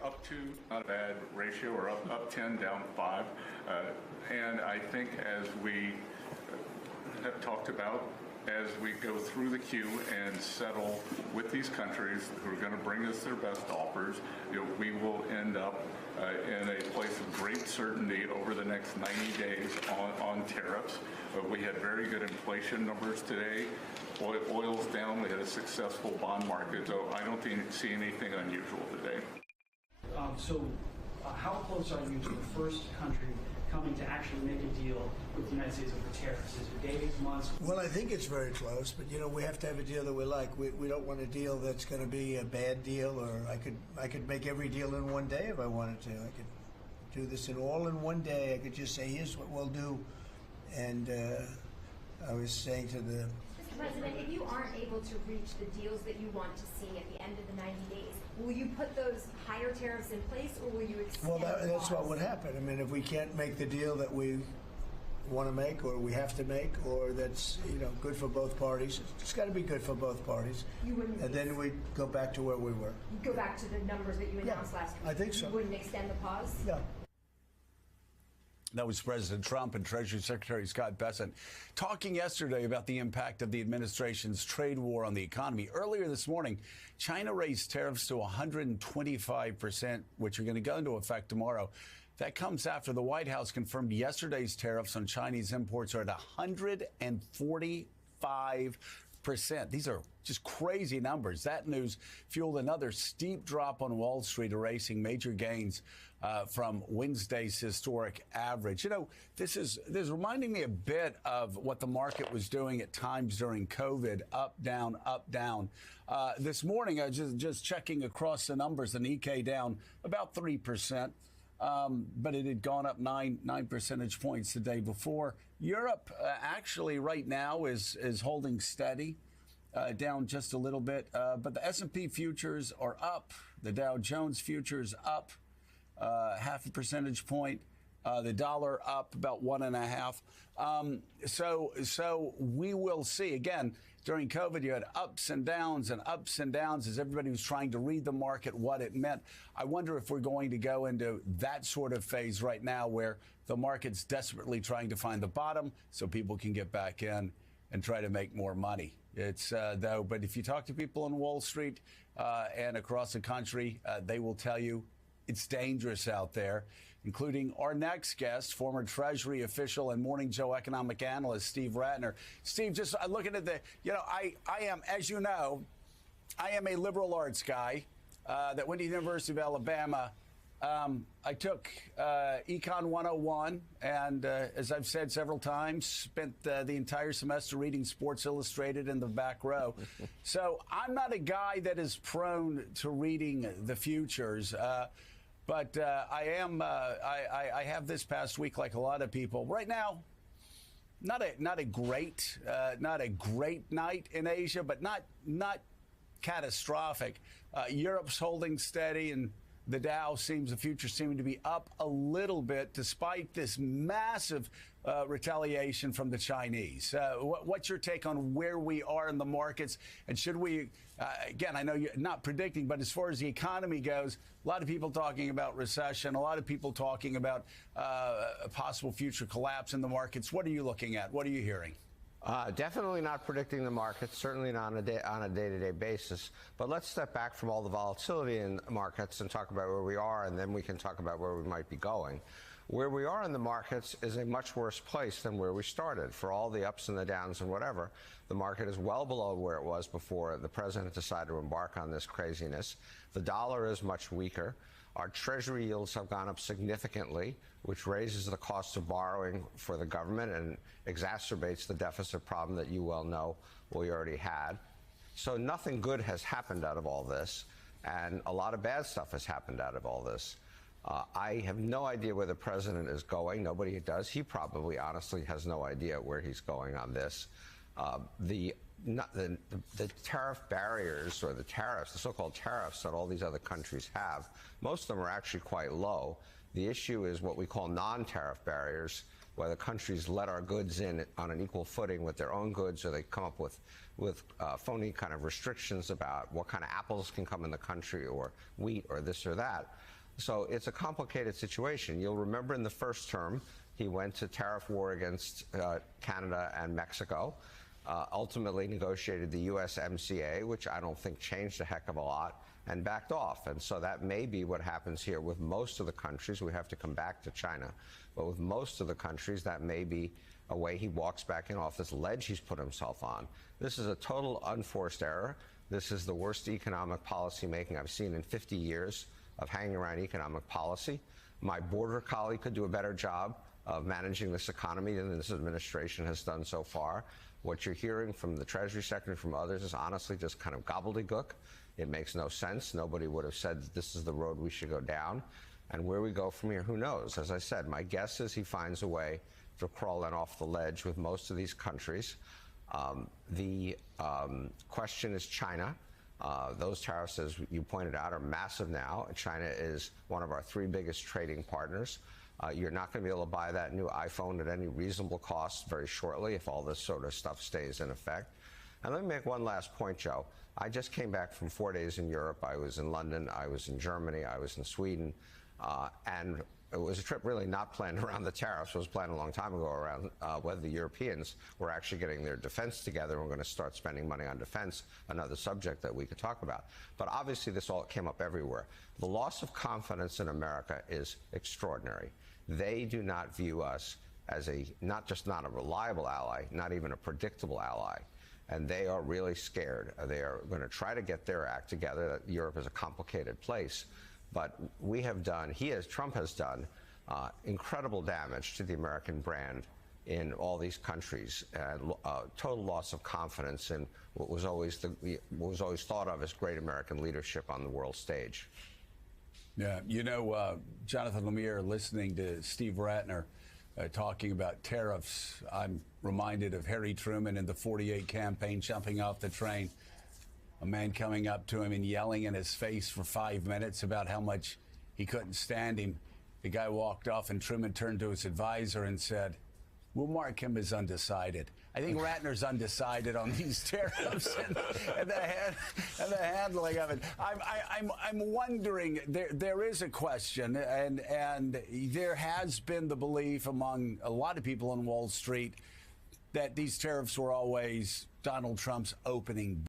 Up 2, not a bad ratio, or up 10, down 5. And I think as we have talked about, as we go through the queue and settle with these countries who are going to bring us their best offers, we will end up in a place of great certainty over the next 90 days on tariffs. We had very good inflation numbers today. Oil's down. We had a successful bond market, so I don't see anything unusual today. How close are you to the first country coming to actually make a deal with the United States over tariffs? Is it days, months? Well, I think it's very close, but we have to have a deal that we like. We don't want a deal that's going to be a bad deal, or I could make every deal in one day if I wanted to. I could do this all in one day. I could just say, here's what we'll do. And I was saying to the Mr. President, if you aren't able to reach the deals that you want to see at the end of the 90 days, will you put those higher tariffs in place, or will you extend Well, that's the what would happen. I mean, if we can't make the deal that we want to make, or we have to make, or that's good for both parties, it's got to be good for both parties. You wouldn't. And then we go back to where we were. Go back to the numbers that you announced last week. I think so. You wouldn't extend the pause. No. That was President Trump and Treasury Secretary Scott Bessent talking yesterday about the impact of the administration's trade war on the economy. Earlier this morning, China raised tariffs to 125%, which are going to go into effect tomorrow. That comes after the White House confirmed yesterday's tariffs on Chinese imports are at 145%. These are just crazy numbers. That news fueled another steep drop on Wall Street, erasing major gains from Wednesday's historic average. This is reminding me a bit of what the market was doing at times during COVID, up, down, up, down. This morning, I was just checking across the numbers, the Nikkei down about 3%. But it had gone up 9 percentage points the day before. Europe actually right now is holding steady, down just a little bit. But the S&P futures are up. The Dow Jones futures up half a percentage point. The dollar up about 1.5. So we will see. Again, during COVID, you had ups and downs as everybody was trying to read the market, what it meant. I wonder if we're going to go into that sort of phase right now where the market's desperately trying to find the bottom so people can get back in and try to make more money. It's but if you talk to people on Wall Street and across the country, they will tell you it's dangerous out there, including our next guest, former Treasury official and Morning Joe economic analyst, Steve Ratner. Steve, just looking at I am, as you know, I am a liberal arts guy that went to the University of Alabama. I took Econ 101 and, as I've said several times, spent the entire semester reading Sports Illustrated in the back row. So I'm not a guy that is prone to reading the futures. But I am. I have this past week, like a lot of people. Right now, not a great night in Asia, but not catastrophic. Europe's holding steady, and the Dow the futures seem to be up a little bit, despite this massive retaliation from the Chinese. What's your take on where we are in the markets? And should we, again, I know you're not predicting, but as far as the economy goes, a lot of people talking about recession, a lot of people talking about a possible future collapse in the markets. What are you looking at? What are you hearing? Definitely not predicting the markets, certainly not on a day-to-day basis. But let's step back from all the volatility in markets and talk about where we are, and then we can talk about where we might be going. Where we are in the markets is a much worse place than where we started. For all the ups and the downs and whatever, the market is well below where it was before the president decided to embark on this craziness. The dollar is much weaker. Our Treasury yields have gone up significantly, which raises the cost of borrowing for the government and exacerbates the deficit problem that you well know we already had. So nothing good has happened out of all this, and a lot of bad stuff has happened out of all this. I have no idea where the president is going. Nobody does. He probably honestly has no idea where he's going on this. The tariff barriers, or the tariffs, the so-called tariffs that all these other countries have, most of them are actually quite low. The issue is what we call non-tariff barriers, where the countries let our goods in on an equal footing with their own goods, or they come up with phony kind of restrictions about what kind of apples can come in the country, or wheat, or this or that. So it's a complicated situation. You'll remember in the first term, he went to tariff war against Canada and Mexico. Ultimately negotiated the USMCA, which I don't think changed a heck of a lot, and backed off. And so that may be what happens here with most of the countries. We have to come back to China. But with most of the countries, that may be a way he walks back in off this ledge he's put himself on. This is a total unforced error. This is the worst economic policy making I've seen in 50 years of hanging around economic policy. My border colleague could do a better job of managing this economy than this administration has done so far. What you're hearing from the Treasury Secretary, from others, is honestly just kind of gobbledygook. It makes no sense. Nobody would have said that this is the road we should go down. And where we go from here, who knows? As I said, my guess is he finds a way to crawl in off the ledge with most of these countries. The question is China. Those tariffs, as you pointed out, are massive now. China is one of our 3 biggest trading partners. You're not going to be able to buy that new iPhone at any reasonable cost very shortly if all this sort of stuff stays in effect. And let me make one last point, Joe. I just came back from 4 days in Europe. I was in London, I was in Germany, I was in Sweden, and it was a trip really not planned around the tariffs. It was planned a long time ago around whether the Europeans were actually getting their defense together and were going to start spending money on defense, another subject that we could talk about. But obviously this all came up everywhere. The loss of confidence in America is extraordinary. They do not view us as not a reliable ally, not even a predictable ally. And they are really scared. They are going to try to get their act together. Europe is a complicated place. But Trump has done incredible damage to the American brand in all these countries, and total loss of confidence in what was always thought of as great American leadership on the world stage. Yeah, Jonathan Lemire, listening to Steve Ratner talking about tariffs, I'm reminded of Harry Truman in the 48 campaign jumping off the train. A man coming up to him and yelling in his face for 5 minutes about how much he couldn't stand him. The guy walked off and Truman turned to his advisor and said, "We'll mark him as undecided." I think Ratner's undecided on these tariffs and the handling of it. I'm wondering, there is a question, and there has been the belief among a lot of people on Wall Street that these tariffs were always Donald Trump's opening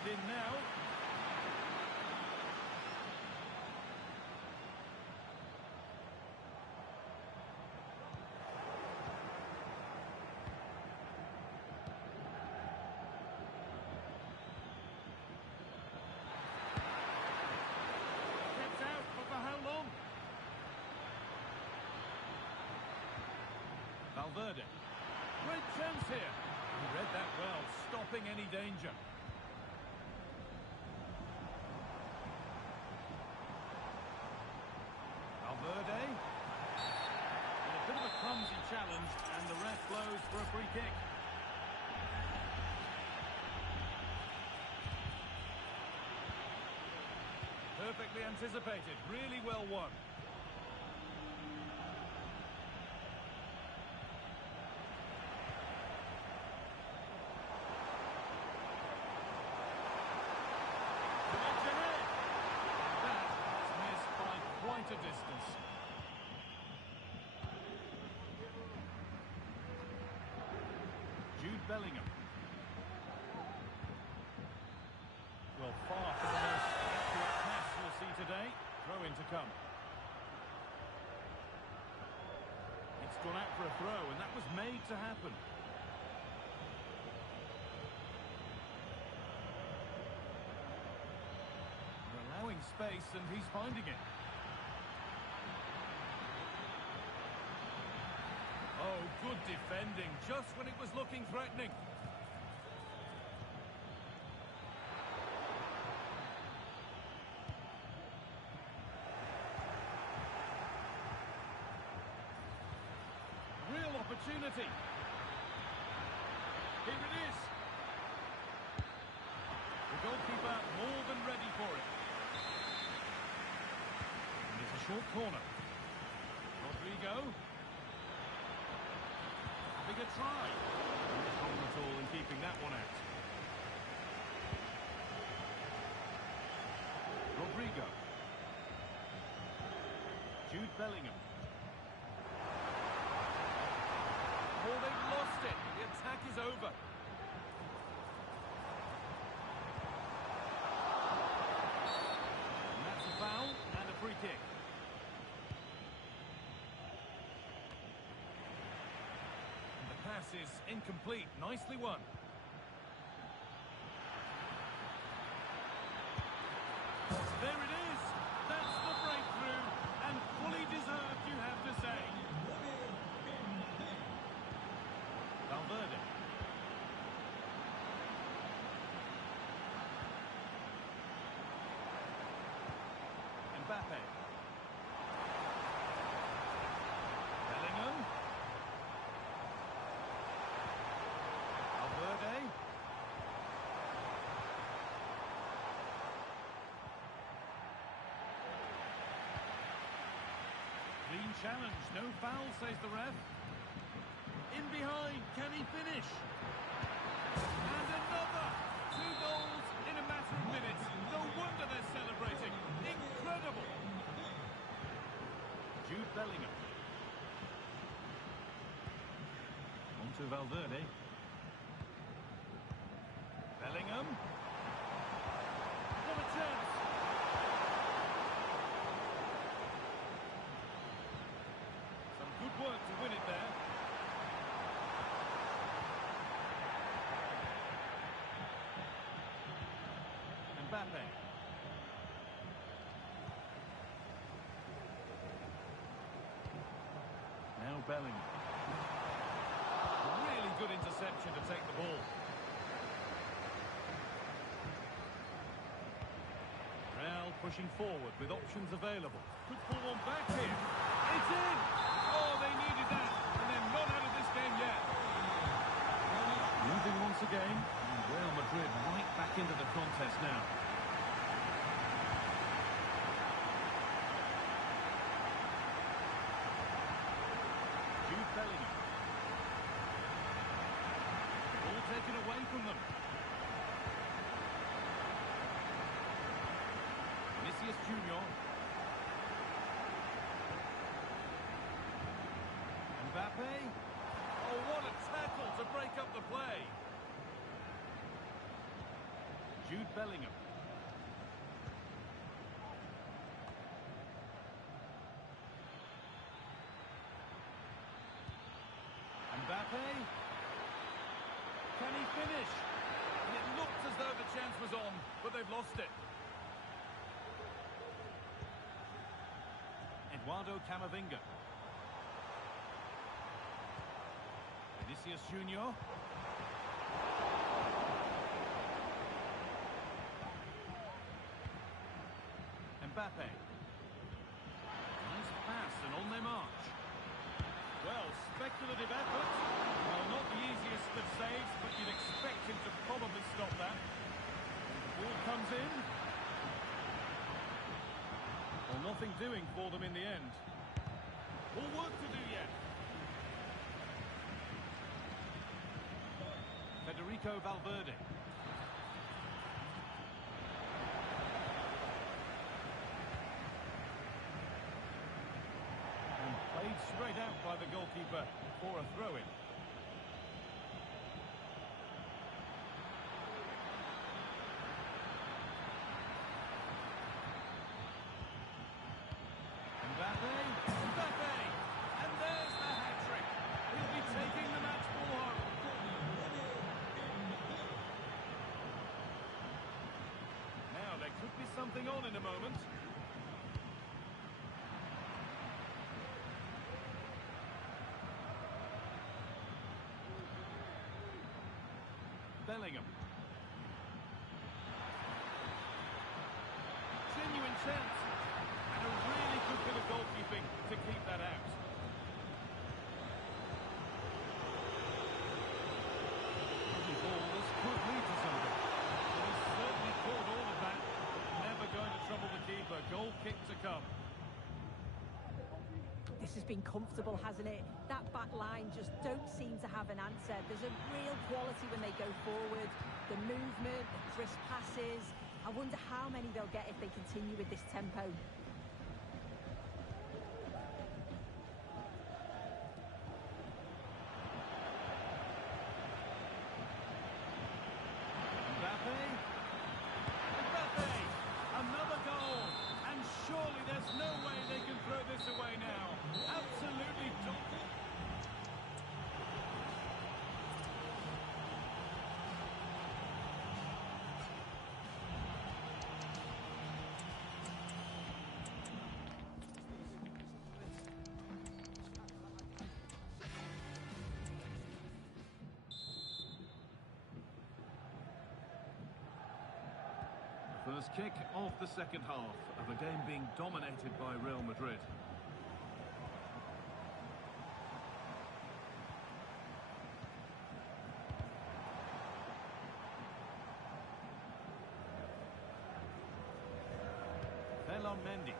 side in now. Kept out, but for how long? Valverde. Great chance here. He read that well, stopping any danger. Valverde. And a bit of a clumsy challenge, and the ref blows for a free kick. Perfectly anticipated, really well won. A distance. Jude Bellingham. Well, far from the most accurate pass we'll see today. Throw in to come. It's gone out for a throw, and that was made to happen. They're allowing space, and he's finding it. Oh, good defending, just when it was looking threatening. Real opportunity. Here it is. The goalkeeper more than ready for it. And it's a short corner. Rodrigo. Having a try. No problem at all in keeping that one out. Rodrigo. Jude Bellingham. Oh, they've lost it. The attack is over. And that's a foul and a free kick. Pass is incomplete. Nicely won. There it is. That's the breakthrough, and fully deserved, you have to say. Valverde. Mbappe. Bellingham. Valverde. Clean challenge, no foul, says the ref. In behind, can he finish? And another! 2 goals in a matter of minutes. No wonder they're celebrating. Incredible! Jude Bellingham. On to Valverde. Bellingham. What a chance! Some good work to win it there. Mbappe. Now Bellingham. Really good interception to take the ball. Real pushing forward with options available. Could pull one back here. It's in! Oh, they needed that. And they're not out of this game yet. Moving once again. And Real Madrid right back into the contest now. Jude Bellingham. Ball taken away from them. Vinicius Junior. Mbappe. Oh, what a tackle to break up the play. Jude Bellingham. Mbappe. Can he finish? And it looked as though the chance was on, but they've lost it. Eduardo Camavinga. Vinicius Junior. Mbappe. Nice pass and on their march. Well, speculative effort. Well, not the easiest of saves, but you'd expect him to probably stop that. Ball comes in. Well, nothing doing for them in the end. More work to do yet. Federico Valverde. And played straight out by the goalkeeper for a throw-in. Mbappe, and there's the hat-trick. He'll be taking the match ball home. Now there could be something on in a moment. Bellingham. Genuine chance. And a really good bit of goalkeeping to keep that out. The ball, this could lead to something. Well, he's certainly caught all of that. Never going to trouble the keeper. Goal kick to come. This has been comfortable, hasn't it? That back line just don't seem to have an answer. There's a real quality when they go forward. The movement, the crisp passes. I wonder how many they'll get if they continue with this tempo. Mbappe! Another goal! And surely there's no way they can throw this away now. Absolutely dominant. First kick of the second half of a game being dominated by Real Madrid. Mendy.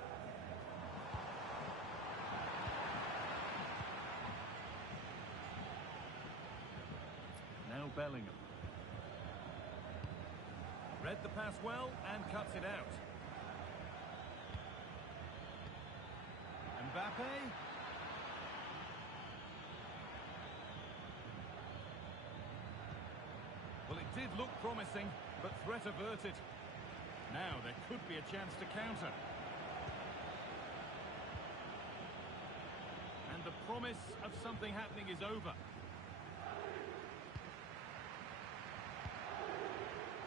Now Bellingham. Read the pass well and cuts it out. Mbappe. Well, it did look promising, but threat averted. Now there could be a chance to counter. And the promise of something happening is over.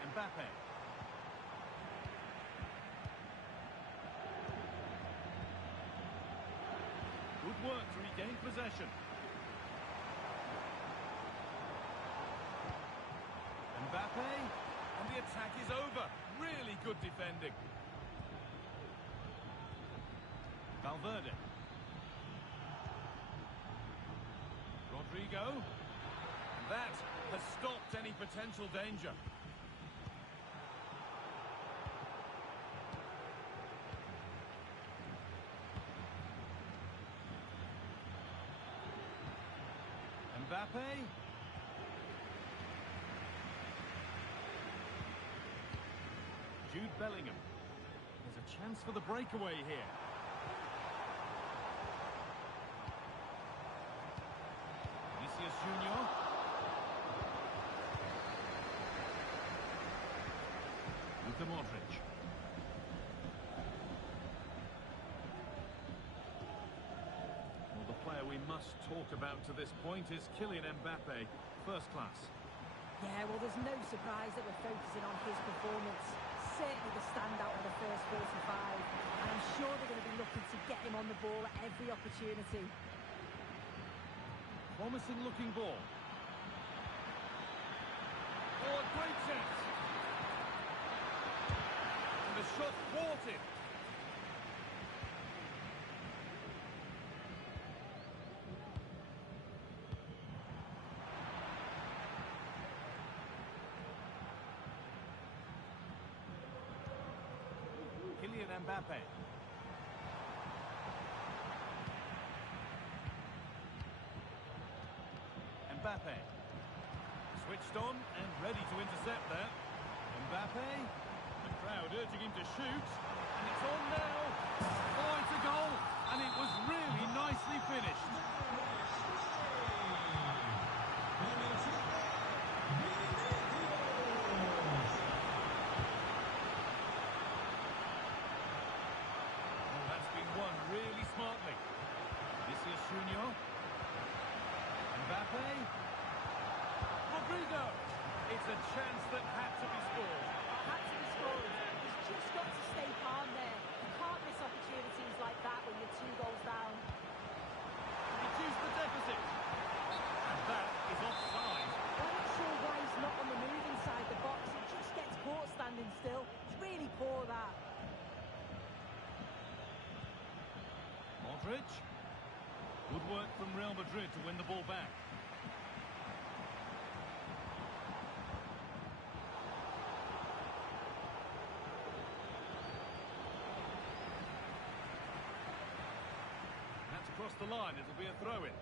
Mbappe. Good work to regain possession. Mbappe, and the attack is over. Really good defending. Valverde. Rodrigo. That has stopped any potential danger. Mbappe. Jude Bellingham. There's a chance for the breakaway here. Vinicius Junior. Luka Modric. Well, the player we must talk about to this point is Kylian Mbappe. First class. Yeah, well, there's no surprise that we're focusing on his performance. Certainly the standout of the first 45. And I'm sure they're going to be looking to get him on the ball at every opportunity. Promising looking ball. Oh, a great chance. And the shot thwarted. Kylian Mbappe. Mbappe. Switched on and ready to intercept there. Mbappe. The crowd urging him to shoot. And it's on now. Oh, it's a goal. And it was really nicely finished. Oh, that's been won really smartly. Vinicius Junior. Mbappe. Rodrigo. It's a chance that had to be scored. Had to be scored. He's just got to stay calm there. You can't miss opportunities like that when you're 2 goals down. Reduce the deficit. And that is offside. I'm not sure why he's not on the move inside the box. He just gets caught standing still. It's really poor, that. Modric. Good work from Real Madrid to win the ball back. That's across the line. It'll be a throw-in.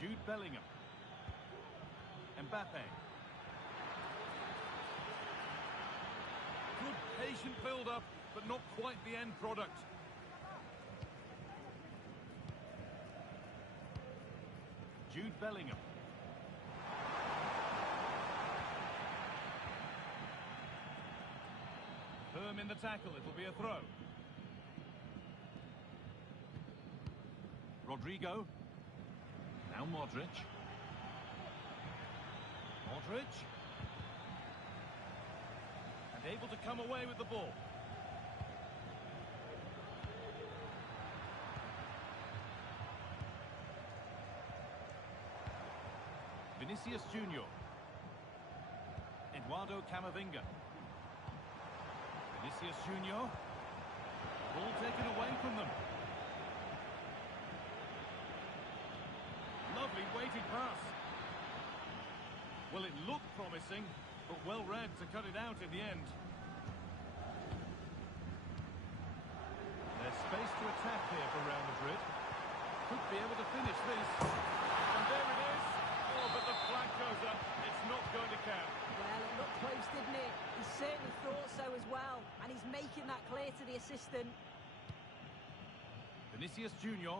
Jude Bellingham. Mbappe. Good patient build-up, but not quite the end product. Jude Bellingham. Firm in the tackle, it'll be a throw. Rodrigo. Now Modric. Modric. And able to come away with the ball. Vinicius Junior. Eduardo Camavinga. Vinicius Junior. Ball taken away from them. Lovely weighted pass. Well, it looked promising, but well read to cut it out in the end. There's space to attack here for Real Madrid. Could be able to finish this. And there it is. Oh, but the flag goes up. It's not going to count. Well, it looked close, didn't it? He certainly thought so as well. And he's making that clear to the assistant. Vinicius Junior.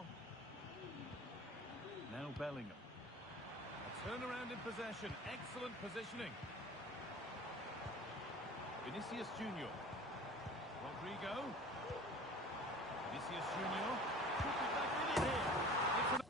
Now Bellingham. A turnaround in possession. Excellent positioning. Vinicius Junior. Rodrigo. Vinicius Junior. Put it back in here. It's an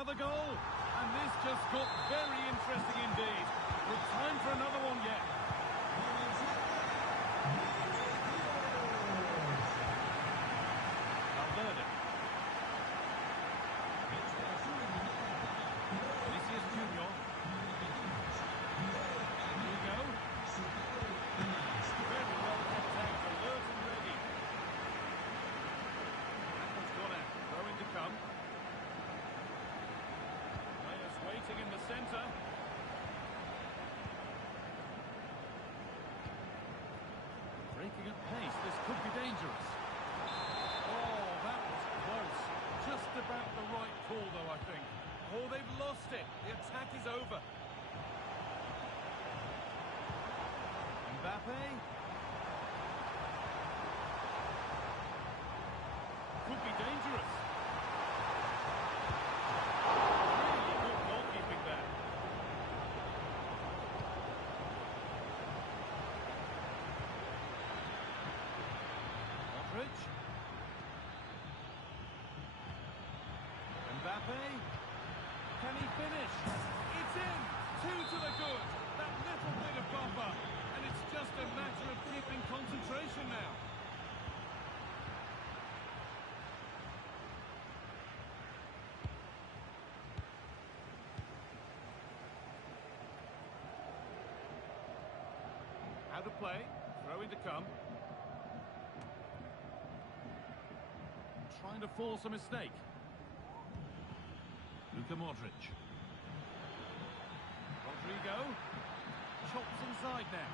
another goal, and this just got very interesting indeed. With time for another one yet. Valverde. Vinicius Junior. Rodrigo. Very well kept out, alert and ready. That one's gone out. Throwing to come. Waiting in the centre. they've lost it. The attack is over. Mbappe. Could be dangerous. Really good goalkeeping there. Modric. Mbappe. Can he finish? It's in! 2 to the good. That little bit of buffer. And it's just a matter of keeping concentration now. Out of play. Throw in to come. Trying to force a mistake. Luka Modric. Rodrigo. Chops inside now.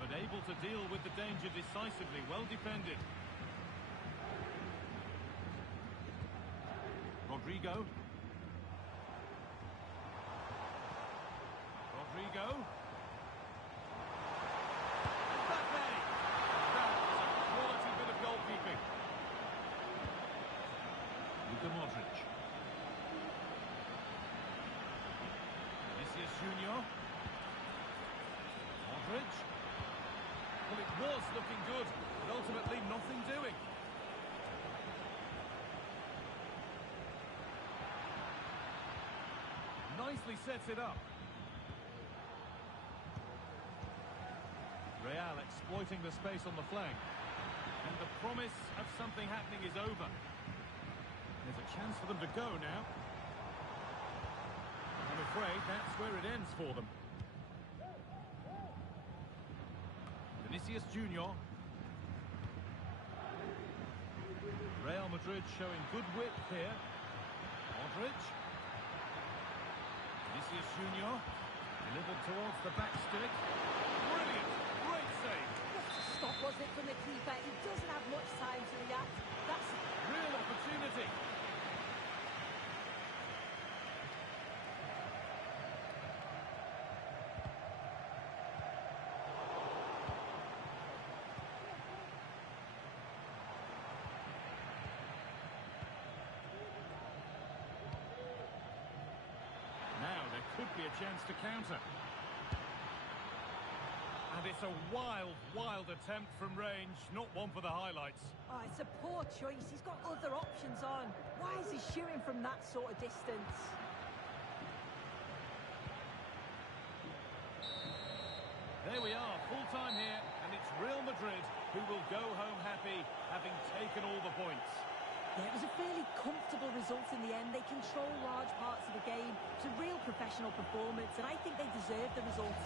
But able to deal with the danger decisively. Well defended. Rodrigo. Rodrigo. Mbappe. That was a quality bit of goalkeeping. Luka Modric. Vinicius Junior. Modric. Well, it was looking good, but ultimately nothing doing. Nicely sets it up. Real exploiting the space on the flank. And the promise of something happening is over. There's a chance for them to go now. I'm afraid that's where it ends for them. Vinicius Junior. Real Madrid showing good width here. Modric. Vinicius Junior. Delivered towards the back stick. Brilliant! Great save! What a stop was it from the keeper? He doesn't have much time to react. That's real opportunity. Now there could be a chance to counter. And it's a wild, wild attempt from range, not one for the highlights. Oh, it's a poor choice. He's got other options on. Why is he shooting from that sort of distance? There we are, full time here, and it's Real Madrid who will go home happy, having taken all the points. Yeah, it was a fairly comfortable result in the end. They control large parts of the game. It's a real professional performance, and I think they deserve the result.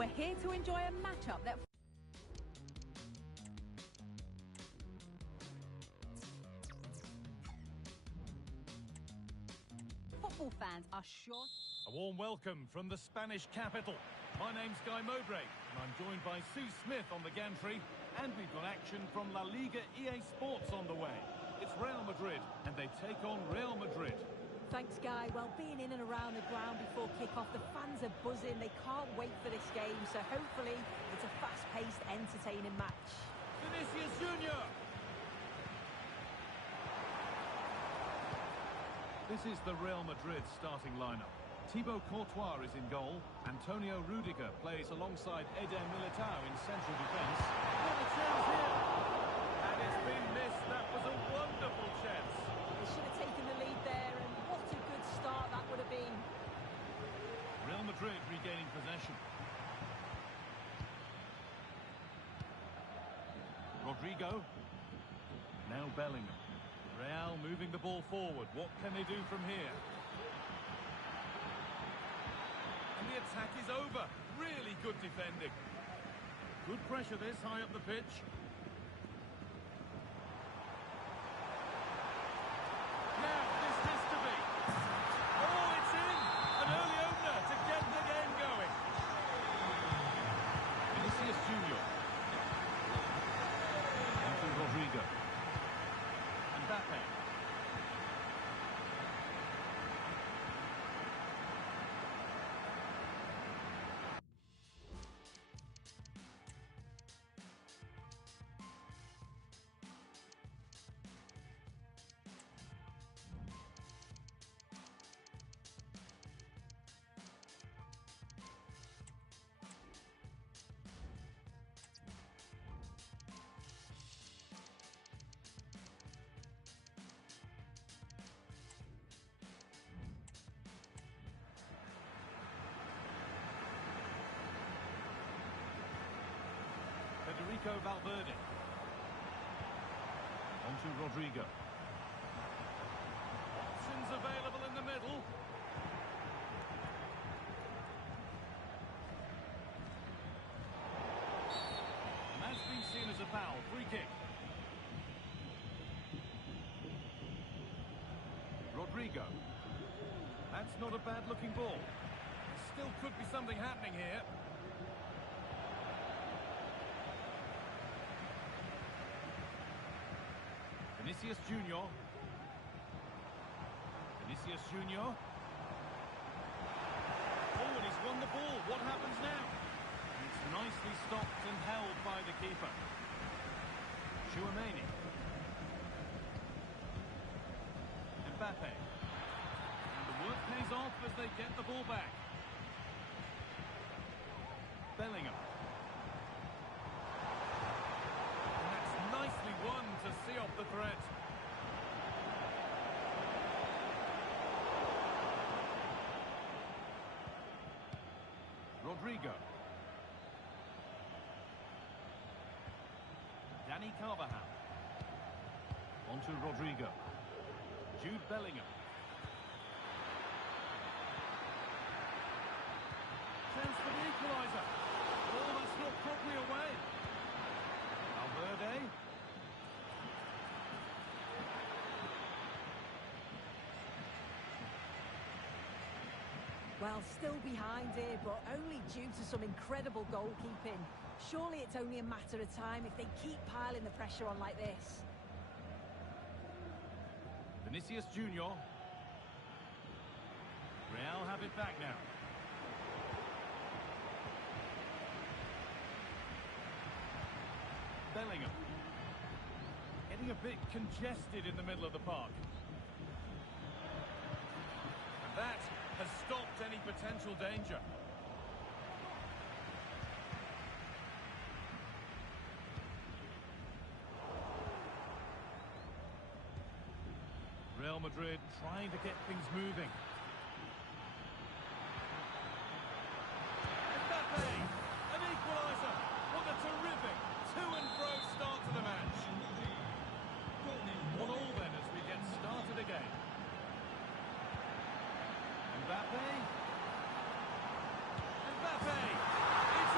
We're here to enjoy a matchup that... football fans are sure... A warm welcome from the Spanish capital. My name's Guy Mowbray, and I'm joined by Sue Smith on the gantry, and we've got action from La Liga EA Sports on the way. It's Real Madrid, and they take on Real Madrid. Thanks, Guy. Well, being in and around the ground before kick-off, the fans are buzzing. They can't wait for this game, so hopefully it's a fast-paced, entertaining match. Vinicius Junior. This is the Real Madrid starting lineup. Thibaut Courtois is in goal. Antonio Rudiger plays alongside Eder Militao in central defence. What a chance here! And it's been missed. That was a wonderful chance. They should have taken the lead there, and what a good start that would have been. Real Madrid regaining possession. Rodrigo. Now Bellingham. Real moving the ball forward. What can they do from here? And the attack is over. Really good defending. Good pressure this high up the pitch. Now, this has to be. Oh, it's in! An early opener to get the game going. Vinicius Junior. Anthony Rodrigo. Mbappe. Federico Valverde. On to Rodrigo. Options available in the middle. And that's been seen as a foul. Free kick. Rodrigo. That's not a bad-looking ball. Still could be something happening here. Vinicius Junior. Vinicius Junior. Oh, and he's won the ball. What happens now? It's nicely stopped and held by the keeper. Tchouaméni. Mbappe. And the work pays off as they get the ball back. Bellingham. Nicely won to see off the threat. Rodrigo. Dani Carvajal. On to Rodrigo. Jude Bellingham. Chance for the equaliser. Oh, that's not properly away. Valverde. Well, still behind here, but only due to some incredible goalkeeping. Surely it's only a matter of time if they keep piling the pressure on like this. Vinicius Junior. Real have it back now. Bellingham. Getting a bit congested in the middle of the park. And that has stopped any potential danger. Real Madrid trying to get things moving. Mbappe, an equaliser. What a terrific to-and-fro start to the match. 1-1 then as we get started again. Mbappe. Mbappe. It's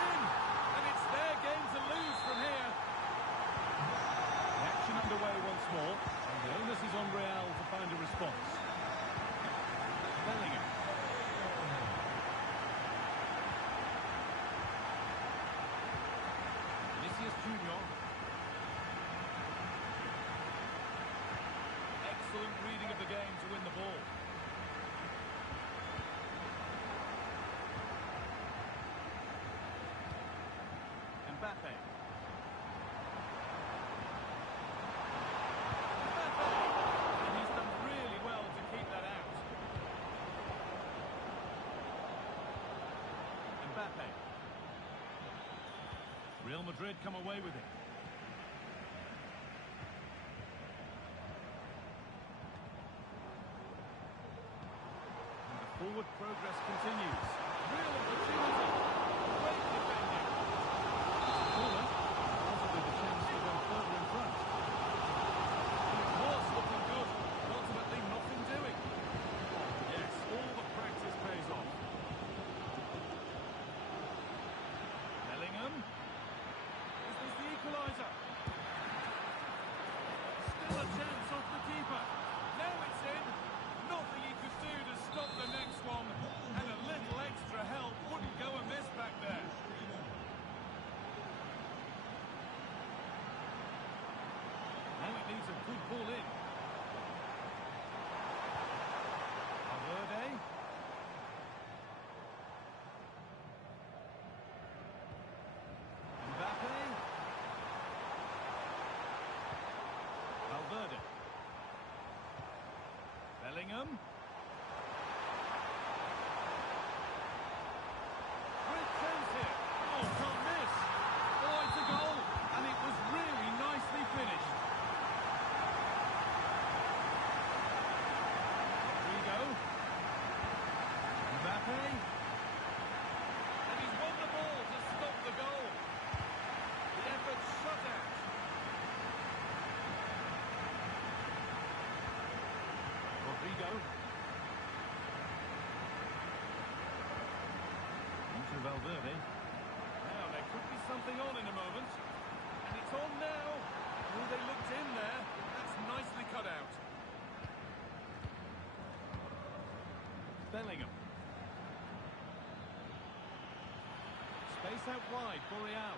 excellent reading of the game to win the ball. Mbappe. And he's done really well to keep that out. Mbappe. Real Madrid come away with it. And the forward progress continues. Real opportunity. Great defending. Corner. Possibly the chance to go further in front. It was looking good, but ultimately nothing doing. Yes, all the practice pays off. Bellingham. Is this the equaliser? Still a chance off the keeper. Now it's in. Nothing he could do to stop the next one. And a little extra help wouldn't go amiss back there. Now it needs a good ball in. Valverde. Mbappe. Valverde. Bellingham. Great chance here. Oh, can't miss. Oh, it's a goal. And it was really nicely finished. Rodrigo. Mbappe. And he's won the ball to stop the goal. The effort shut out. Rodrigo. Into Valverde. Now, there could be something on in a moment. And it's on now. Oh, they looked in there. That's nicely cut out. Bellingham. Space out wide for Real.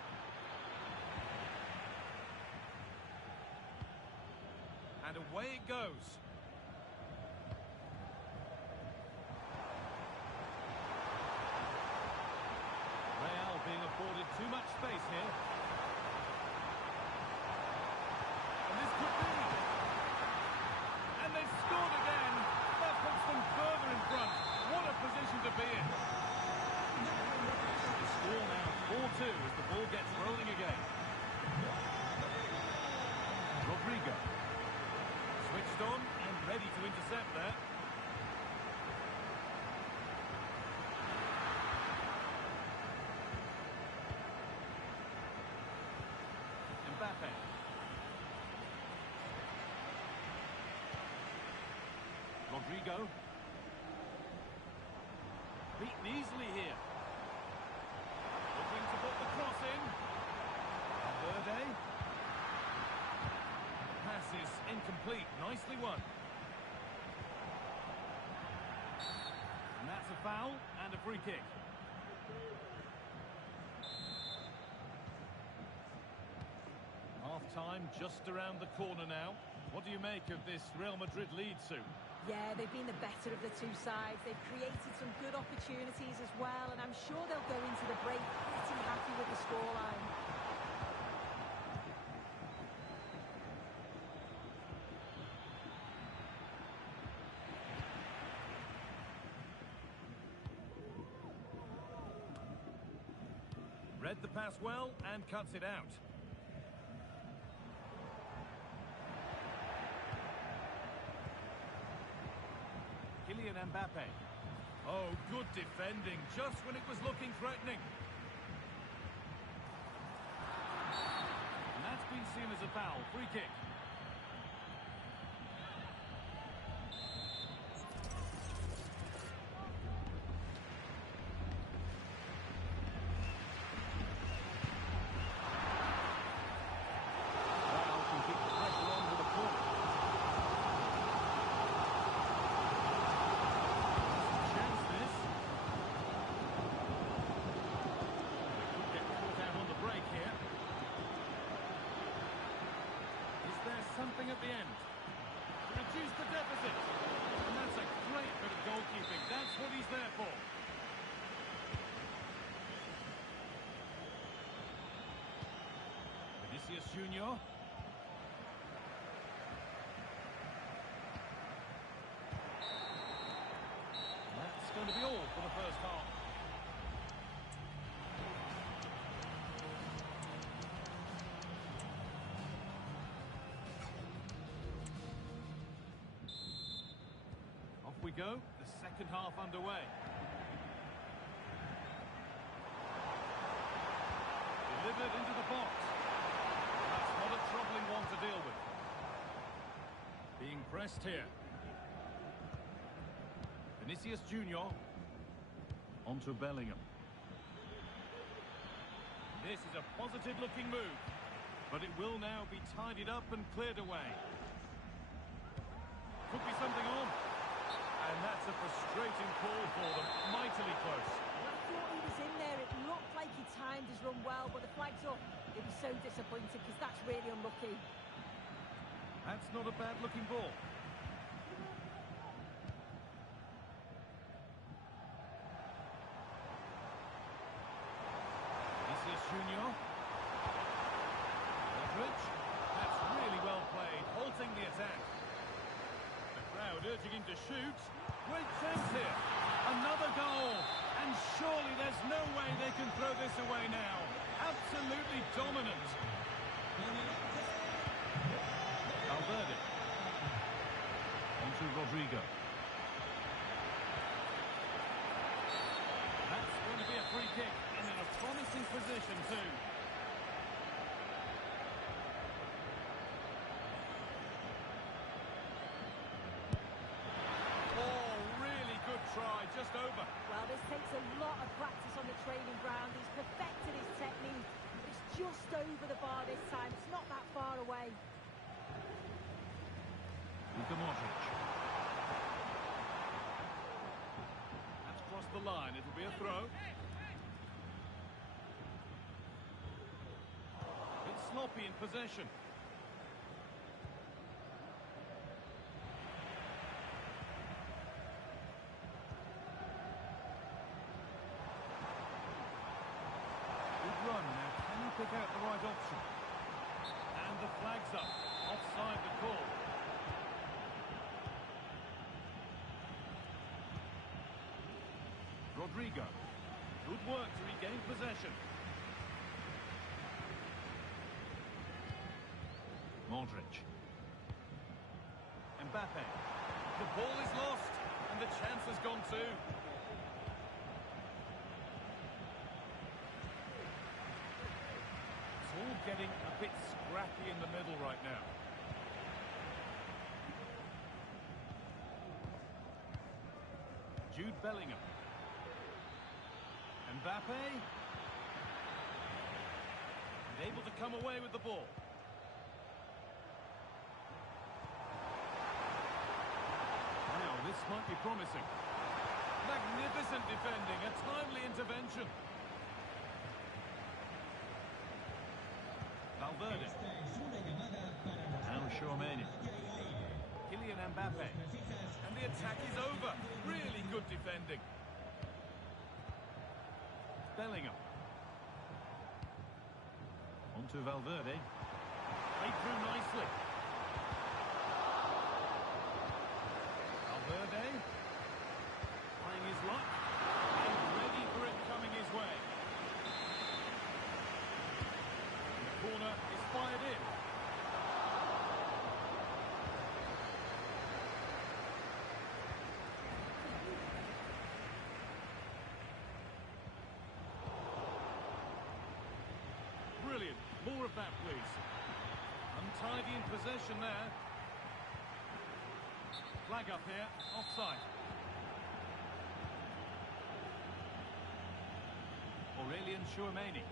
And away it goes. Real being afforded too much space here. And this could be. And they've scored again. That puts them further in front. What a position to be in. The score now 4-2 as the ball gets rolling again. Rodrigo. Switched on and ready to intercept there. Mbappe. Rodrigo. Beaten easily here. Looking to put the cross in. Valverde. Pass is incomplete. Nicely won. And that's a foul and a free kick. Half-time just around the corner now. What do you make of this Real Madrid lead, Sue? Yeah, they've been the better of the two sides. They've created some good opportunities as well, and I'm sure they'll go into the break pretty happy with the scoreline. Read the pass well and cuts it out. Kylian Mbappe. Oh, good defending, just when it was looking threatening. And that's been seen as a foul. Free kick. Vinicius Junior. That's going to be all for the first half. Off we go, the second half underway. Delivered into the box. That's not a troubling one to deal with. Being pressed here. Vinicius Junior. Onto Bellingham. This is a positive-looking move, but it will now be tidied up and cleared away. Could be something on. And that's a frustrating call for them. Mightily close. I thought he was in there. It looked like he timed his run well, but the flag's up. He'll be so disappointed because that's really unlucky. That's not a bad-looking ball. Vinicius Junior. Leverage. That's really well played, halting the attack. The crowd urging him to shoot. Great chance here. Another goal. And surely there's no way they can throw this away now. Absolutely dominant. Valverde. Onto Rodrigo. That's going to be a free kick and in a promising position too. Oh, really good try, just over. Well, this takes a lot of practice on the training ground. He's perfected his technique. It's just over the bar this time. It's not that far away. Luka Modric. That's crossed the line. It'll be a throw. It's sloppy in possession. Good run. Now, can you pick out the right option? And the flag's up. Offside the call. Rodrigo. Good work to regain possession. Modric. Mbappe. The ball is lost, and the chance has gone too. It's all getting a bit scrappy in the middle right now. Jude Bellingham. Mbappe. And able to come away with the ball. Now, this might be promising. Magnificent defending, a timely intervention. Valverde. Now Tchouaméni. Kylian Mbappe. And the attack is over. Really good defending. Bellingham. Onto Valverde. Played through nicely. Valverde. Trying his luck. And ready for it coming his way. And the corner is fired in. Brilliant. More of that, please. Untidy in possession there. Flag up here. Offside. Aurelian Tchouaméni.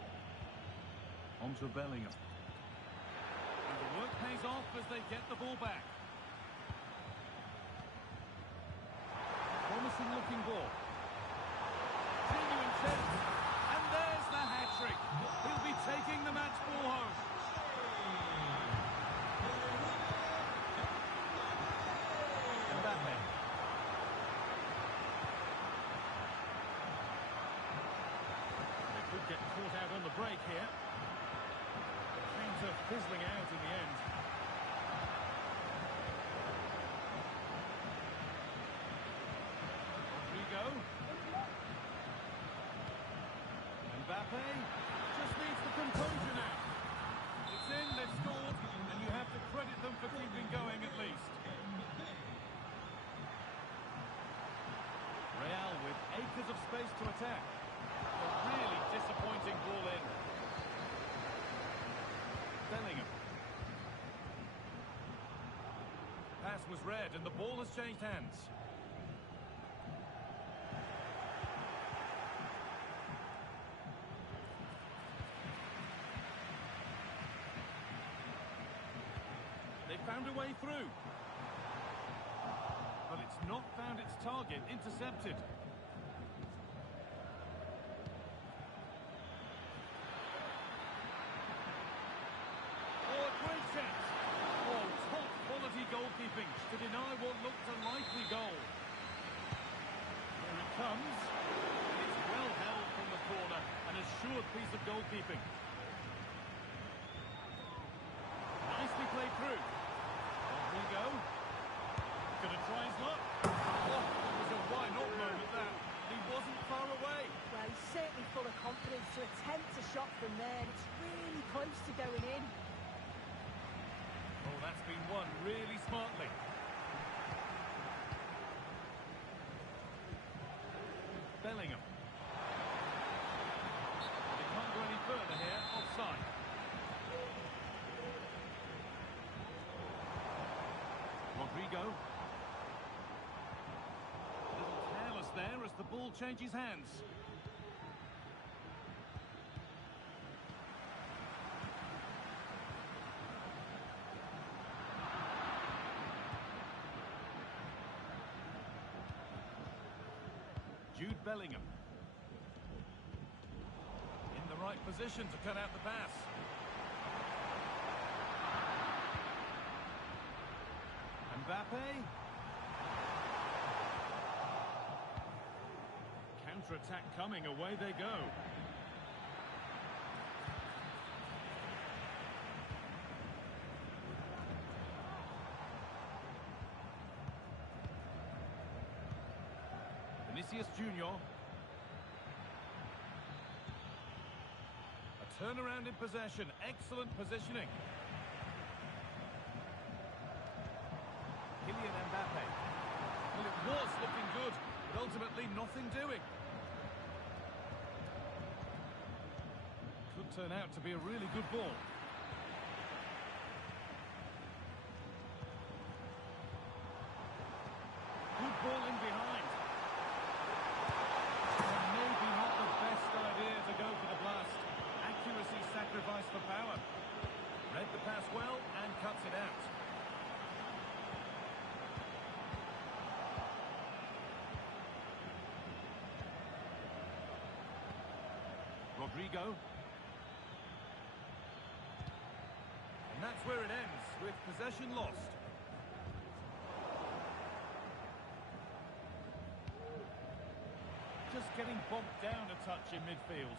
Onto Bellingham. And the work pays off as they get the ball back. Promising looking ball. Genuine chance. And there's the hat-trick. He'll be taking the match ball home. Mbappe. They could get caught out on the break here. Change matter fizzling out in the end. Rodrigo. Mbappe just needs the composure now. It's in, they've scored, and you have to credit them for keeping going at least. Real with acres of space to attack. A really disappointing ball in. Bellingham. Pass was read and the ball has changed hands. They found a way through. But it's not found its target. Intercepted. Oh, a great chance. Oh, top quality goalkeeping to deny what looked a likely goal. Here it comes. It's well held from the corner. An assured piece of goalkeeping. Nicely played through. Rodrigo. Gonna try his luck. Oh, it was a why not moment that. He wasn't far away. Well, he's certainly full of confidence to attempt a shot from there. It's really close to going in. Oh, that's been won really smartly. Bellingham. They can't go any further here. Offside. Rodrigo. A little careless there as the ball changes hands. Jude Bellingham. In the right position to cut out the pass. Mbappe. Counter-attack coming, away they go. Vinicius Junior. A turnaround in possession, excellent positioning. Kylian Mbappe. Well, it was looking good, but ultimately nothing doing. Could turn out to be a really good ball. Good ball in behind. And maybe not the best idea to go for the blast. Accuracy sacrificed for power. Read the pass well and cuts it out. Rodrigo. And that's where it ends, with possession lost. Just getting bogged down a touch in midfield.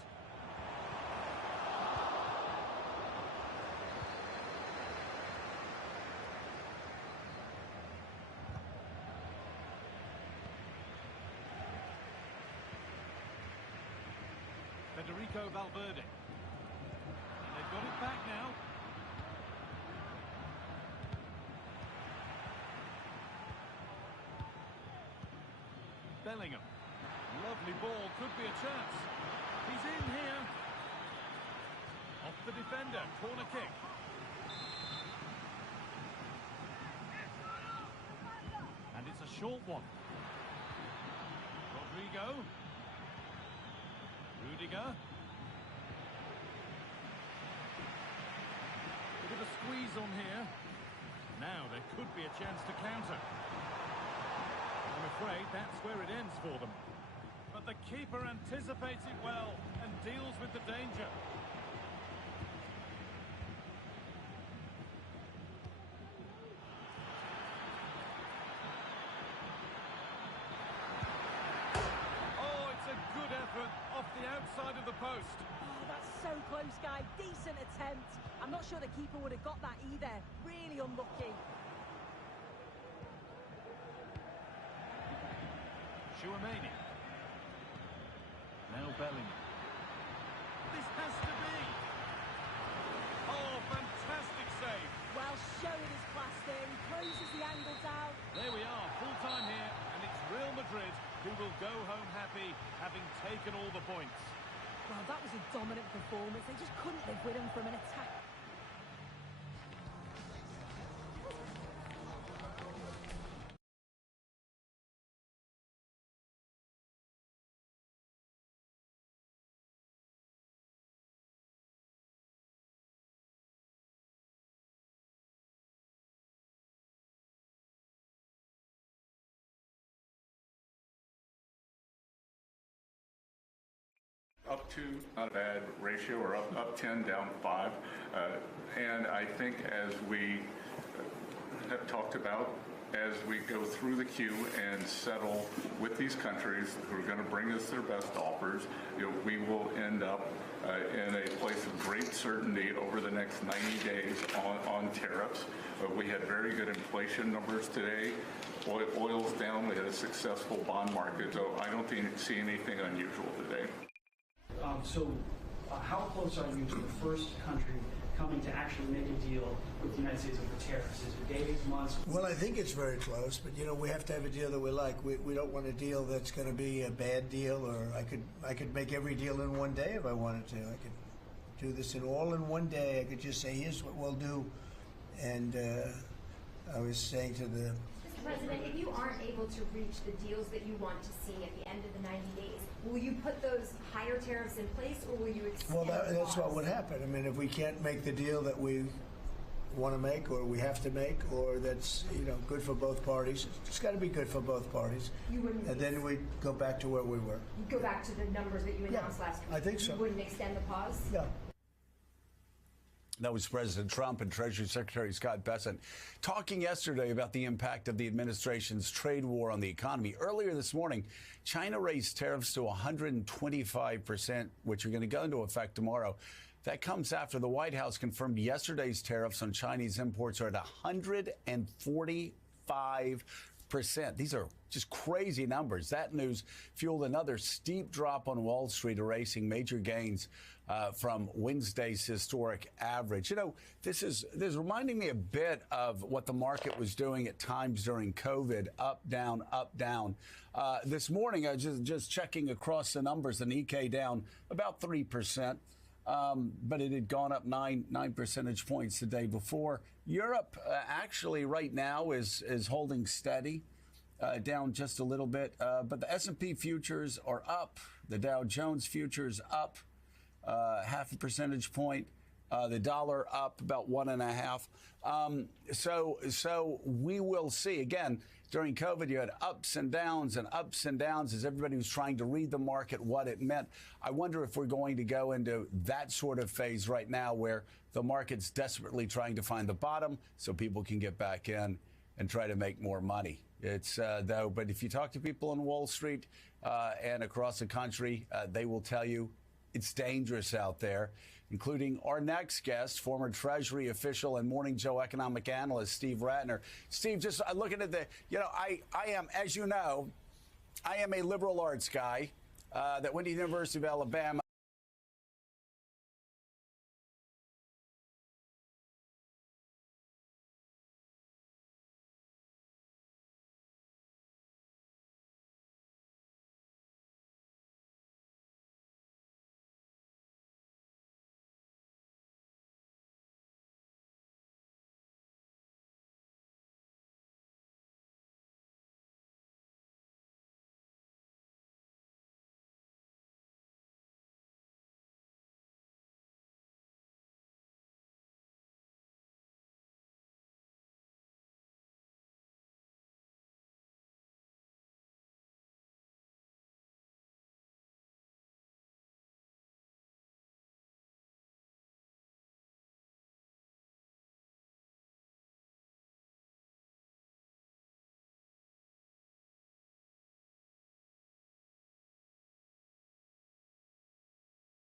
Federico Valverde. And they've got it back now. Bellingham. Lovely ball, could be a chance. He's in here. Off the defender, corner kick. And it's a short one. Rodrigo. Rudiger. Bit of a squeeze on here. Now there could be a chance to counter. I'm afraid that's where it ends for them. But the keeper anticipates it well and deals with the danger. Oh, it's a good effort off the outside of the post. Oh, that's so close, guy. Decent attempt. I'm not sure the keeper would have got that either. Really unlucky. Chouameni. Now Bellingham. This has to be. Oh, fantastic save. Well, showing his class there. He closes the angle down. There we are, full time here, and it's Real Madrid who will go home happy, having taken all the points. Well, that was a dominant performance. They just couldn't live with him from an attack. Up 2, not a bad ratio, or up 10, down 5. And I think as we have talked about, as we go through the queue and settle with these countries who are going to bring us their best offers, we will end up in a place of great certainty over the next 90 days on tariffs. We had very good inflation numbers today. Oil's down. We had a successful bond market. So I don't see anything unusual today. How close are you to the first country coming to actually make a deal with the United States over tariffs? Is it days, months? Well, I think it's very close, but we have to have a deal that we like. We don't want a deal that's going to be a bad deal, or I could make every deal in one day if I wanted to. I could do this all in one day. I could just say, here's what we'll do. And I was saying to the Mr. President, if you aren't able to reach the deals that you want to see at the end of the 90 days, will you put those higher tariffs in place, or will you extend Well, the that's pause? what would happen. I mean, if we can't make the deal that we want to make, or we have to make, or that's good for both parties, it's got to be good for both parties. You wouldn't. And then we go back to where we were. You'd go back to the numbers that you announced last week. I think so. You wouldn't extend the pause. Yeah. That was President Trump and Treasury Secretary Scott Bessent talking yesterday about the impact of the administration's trade war on the economy. Earlier this morning, China raised tariffs to 125%, which are going to go into effect tomorrow. That comes after the White House confirmed yesterday's tariffs on Chinese imports are at 145%. These are just crazy numbers. That news fueled another steep drop on Wall Street, erasing major gains from Wednesday's historic average. This is reminding me a bit of what the market was doing at times during COVID, up, down, up, down. This morning, I was just checking across the numbers, the Nikkei down about 3%. But it had gone up nine percentage points the day before. Europe actually right now is holding steady, down just a little bit. But the S&P futures are up. The Dow Jones futures up half a percentage point. The dollar up about 1.5. So we will see. Again, during COVID, you had ups and downs as everybody was trying to read the market, what it meant. I wonder if we're going to go into that sort of phase right now where the market's desperately trying to find the bottom so people can get back in and try to make more money. It's but if you talk to people on Wall Street and across the country, they will tell you it's dangerous out there, including our next guest, former Treasury official and Morning Joe economic analyst, Steve Ratner. Steve, just looking at the, I am, as you know, I am a liberal arts guy that went to the University of Alabama.